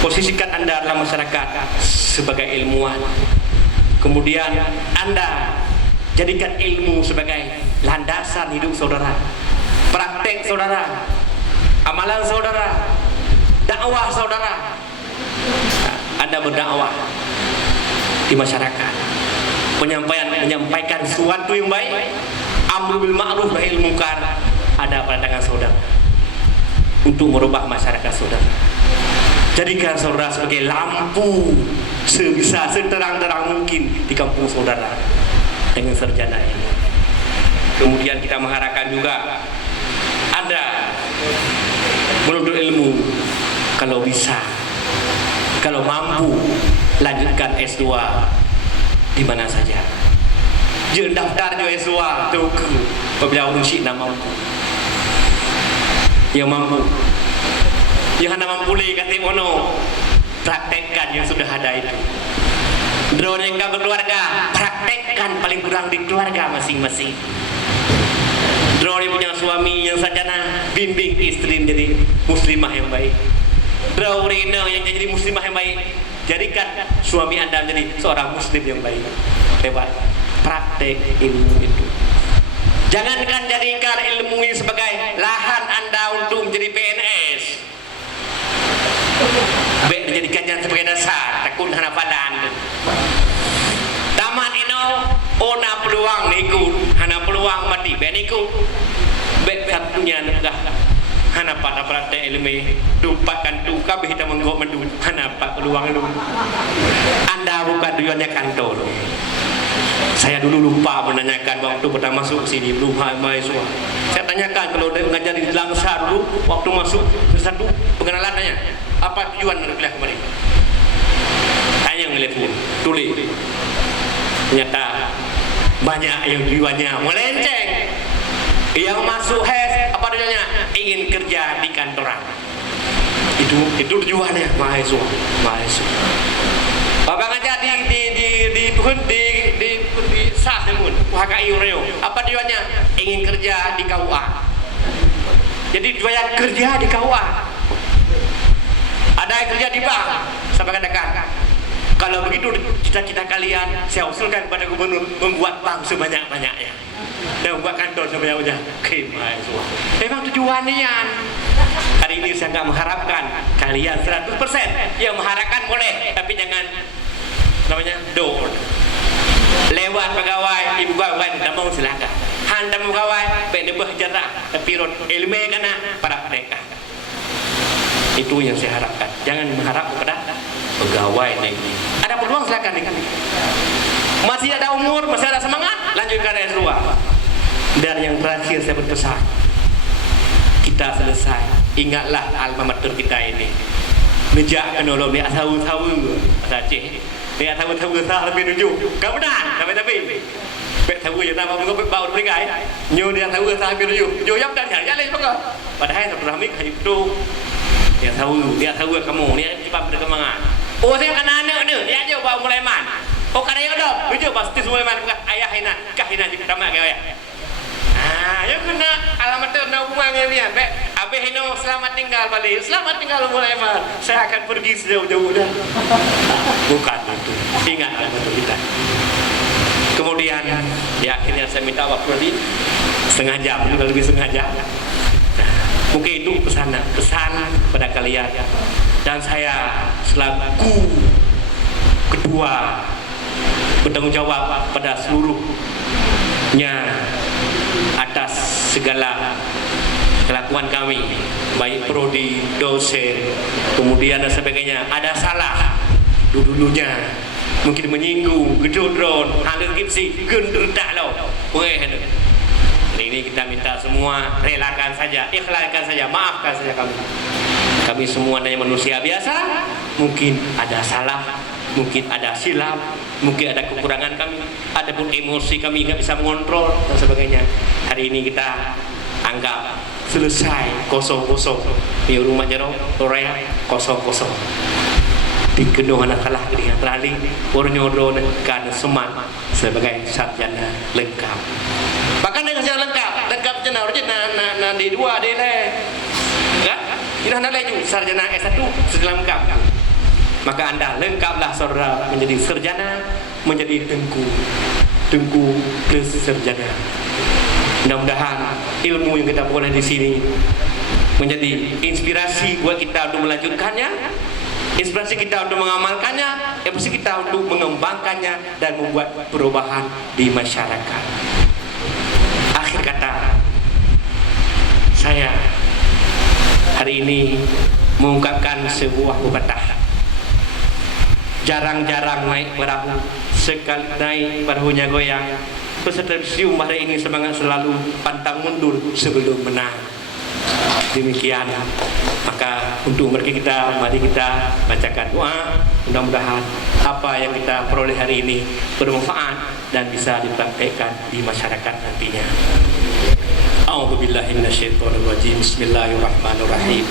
Posisikan Anda dalam masyarakat sebagai ilmuwan. Kemudian Anda jadikan ilmu sebagai landasan hidup saudara, praktek saudara, amalan saudara, dakwah saudara. Anda berdakwah di masyarakat, menyampaikan sesuatu yang baik, amru bil ma'ruf nahi munkar, ada pada tangan saudara untuk merubah masyarakat saudara. Jadikan saudara sebagai lampu sebisa seterang-terang mungkin di kampung saudara dengan sarjana ini. Kemudian kita mengharapkan juga Anda menuntut ilmu, kalau bisa, kalau mampu, lanjutkan S2 di mana saja. Jangan daftar je S2 tu ke pembelajaran musyid nak mampu. Yang mampu, yang hanya mampu boleh kata mono, praktekkan yang sudah ada itu. Drone yang berkeluarga, praktekkan paling kurang di keluarga masing-masing. Drone yang punya suami yang sarjana, bimbing istri menjadi muslimah yang baik. Drone yang jadi muslimah yang baik, jadikan suami Anda menjadi seorang muslim yang baik lewat praktek ilmu itu. Jangankan jadikan ilmu ini sebagai lahan Anda untuk menjadi PNS. Baik dijadikannya sebagai dasar, takut hanafalan. Tamat ino, ona peluang niku, hana peluang mati, baik niku. Baik satunya negah. Hana pada praktek ilmu, dupakan tu kabeh kita menggok mendu, hana pak peluang lu. Anda bukan tujuannya kantor. Saya dulu lupa menanyakan waktu pertama masuk sini belum mahasiswa. Saya tanyakan kalau dia mengajar di Langsa dulu, waktu masuk ke satu pengenalan tanya, apa tujuan kuliah kemarin? Tanya ngelepon, tulis. Ternyata banyak yang tujuannya melenceng. Yang masuk HES apa tujuannya? Ingin kerja di kantoran. Itu tujuannya mahasiswa. Bapak ngajar di sah pun HKI Ureo. Apa tujuannya? Ingin kerja di KUA. Jadi tujuan kerja di KUA. Ada yang kerja di bank. Saya katakan, kalau begitu cita-cita kalian, saya usulkan kepada gubernur membuat bank sebanyak-banyaknya dan membuat kantor sebanyak-banyaknya. Mahasiswa. Memang tujuannya. Hari ini saya nggak mengharapkan kalian 100%. Yang mengharapkan boleh, tapi jangan namanya door. Lewat pegawai, ibu pegawai tidak mau silakan. Hantam pegawai, berdebah jarak, tapi ilmu kena para mereka. Itu yang saya harapkan. Jangan mengharap kepada pegawai negeri. Ada peluang silakan nih. Masih ada umur, masih ada semangat, lanjutkan S2. Dan yang terakhir saya berpesan, kita selesai. Ingatlah alma mater kita ini. Nejak kenolong dia tahu-tahu Aceh. Dia tahu-tahu sah lebih tuju. Kau benar, tapi bet tahu je tak mau bau berikai. Nyu dia tahu sah lebih tuju. Jo yap dan jalan sebagainya. Padahal Dr. Hamid itu dia tahu kamu dia cepat berkembang. Oh saya anak-anak ni dia aja bawa Mulaiman. Oh kadang ada tuju pasti Mulaiman bukan ayah hina kah hina di pertama ke ayah. Ya kena alamat tu nak hubungan dengan dia. Baik, abis ini selamat tinggal balik. Selamat tinggal Mulaiman. Saya akan pergi sejauh-jauh dah. Bukan itu. Ingat betul kita. Kemudian di akhirnya saya minta waktu tadi setengah jam, sudah lebih setengah jam. Mungkin itu pesan pada kalian. Dan saya selaku ketua bertanggung jawab pada seluruhnya atas segala kelakuan kami, baik prodi, dosen, kemudian dan sebagainya. Ada salah dulunya, mungkin menyinggung, gedodron, halus gipsi, genderdak lo. Ini kita minta semua relakan saja, ikhlaskan saja, maafkan saja kami. Kami semua hanya manusia biasa, mungkin ada salah, mungkin ada silap, mungkin ada kekurangan kami, adapun emosi kami nggak bisa mengontrol dan sebagainya. Hari ini kita anggap selesai kosong-kosong di rumah jero Korea kosong-kosong di kedua anak kalah dengan terali ornyodro kan semat sebagai sarjana lengkap. Bahkan dengan sarjana lengkap jenah na di dua dele ya ini anda lagi sarjana S1 sudah lengkap Maka Anda lengkaplah saudara menjadi sarjana, menjadi tengku plus sarjana. Mudah-mudahan ilmu yang kita peroleh di sini menjadi inspirasi buat kita untuk melanjutkannya, inspirasi kita untuk mengamalkannya, inspirasi kita untuk mengembangkannya dan membuat perubahan di masyarakat. Akhir kata, saya hari ini mengungkapkan sebuah pepatah. Jarang-jarang naik perahu, sekali naik perahunya goyang. Peserta museum hari ini semangat selalu, pantang mundur sebelum menang. Demikian, maka untuk mereka mari kita bacakan doa. Mudah-mudahan apa yang kita peroleh hari ini bermanfaat dan bisa dipraktekkan di masyarakat nantinya. A'udzubillahi minasyaitonirrajim. Bismillahirrahmanirrahim.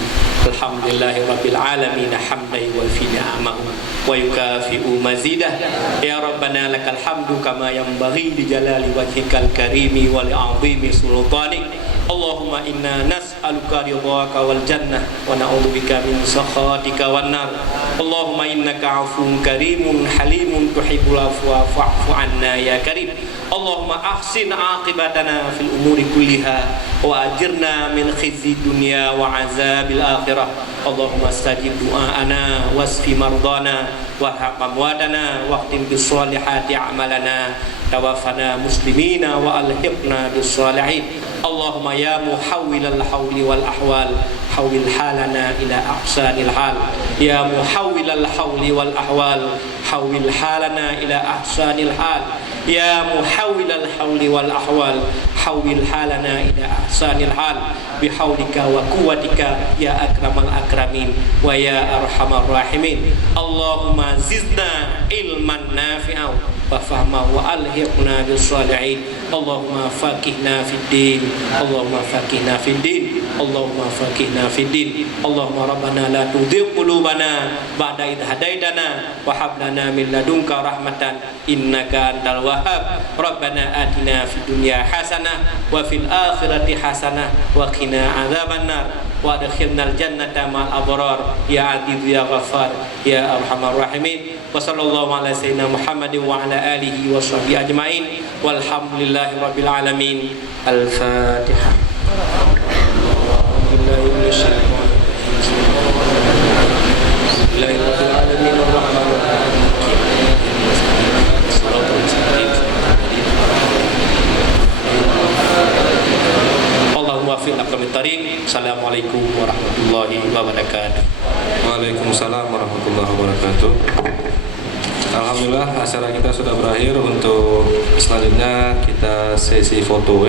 Alhamdulillahirabbil alamin hamdan yuwaffi ni'amahu wa yukafi'u mazidah. Ya Rabbana lakal hamdu kama yanbaghi li jalali wajhikal karimi wa li 'azimi sultanik. Allahumma inna nas'aluka ridhaka wal jannah wa na'udzubika min sakhatika wan nar. Allahumma innaka 'afuwun karimun halimun tuhibbul 'afwa fa'fu 'anna ya karim. Allahumma ahsin 'aqibatana fil umuri kulliha wa ajirna min khizyi dunya wa 'azabil akhirah. Allahumma istajib du'aana wasfi mardana warham amwatana waqtim bis solihati a'malana tawaffana muslimina wa alhiqna bis salihin. Allahumma ya muhawwilal hawli wal ahwal hawwil halana ila ahsanil hal. Ya muhawwilal hawli wal ahwal hawwil halana ila ahsanil hal. Ya muhawwilal hawli wal ahwal hawwil halana ila ahsanil hal. Bihaulika wa quwwatika ya akramal akramin wa ya arhamar rahimin. Allahumma zidna ilman nafi'an wa fahma wa alhiqna bis salihin. Allahumma faqihna fid din. Allahumma faqihna fid din. Allahumma faqihna fid din. Allahumma rabbana la tuzigh qulubana ba'da idh hadaitana wa hab lana min ladunka rahmatan innaka antal wahhab. Rabbana atina fid dunya hasanah wa fil akhirati hasanah wa qina adzaban nar wa adkhilnal jannata ma'al abrar ya aziz ya ghaffar ya arhamar rahimin. Wa sallallahu ala sayyidina Muhammadin wa ala alihi wa sahbihi ajmain walhamdulillahi rabbil alamin. Al-Fatihah. Assalamualaikum warahmatullahi wabarakatuh. Waalaikumsalam warahmatullahi wabarakatuh. Alhamdulillah acara kita sudah berakhir. Untuk selanjutnya kita sesi foto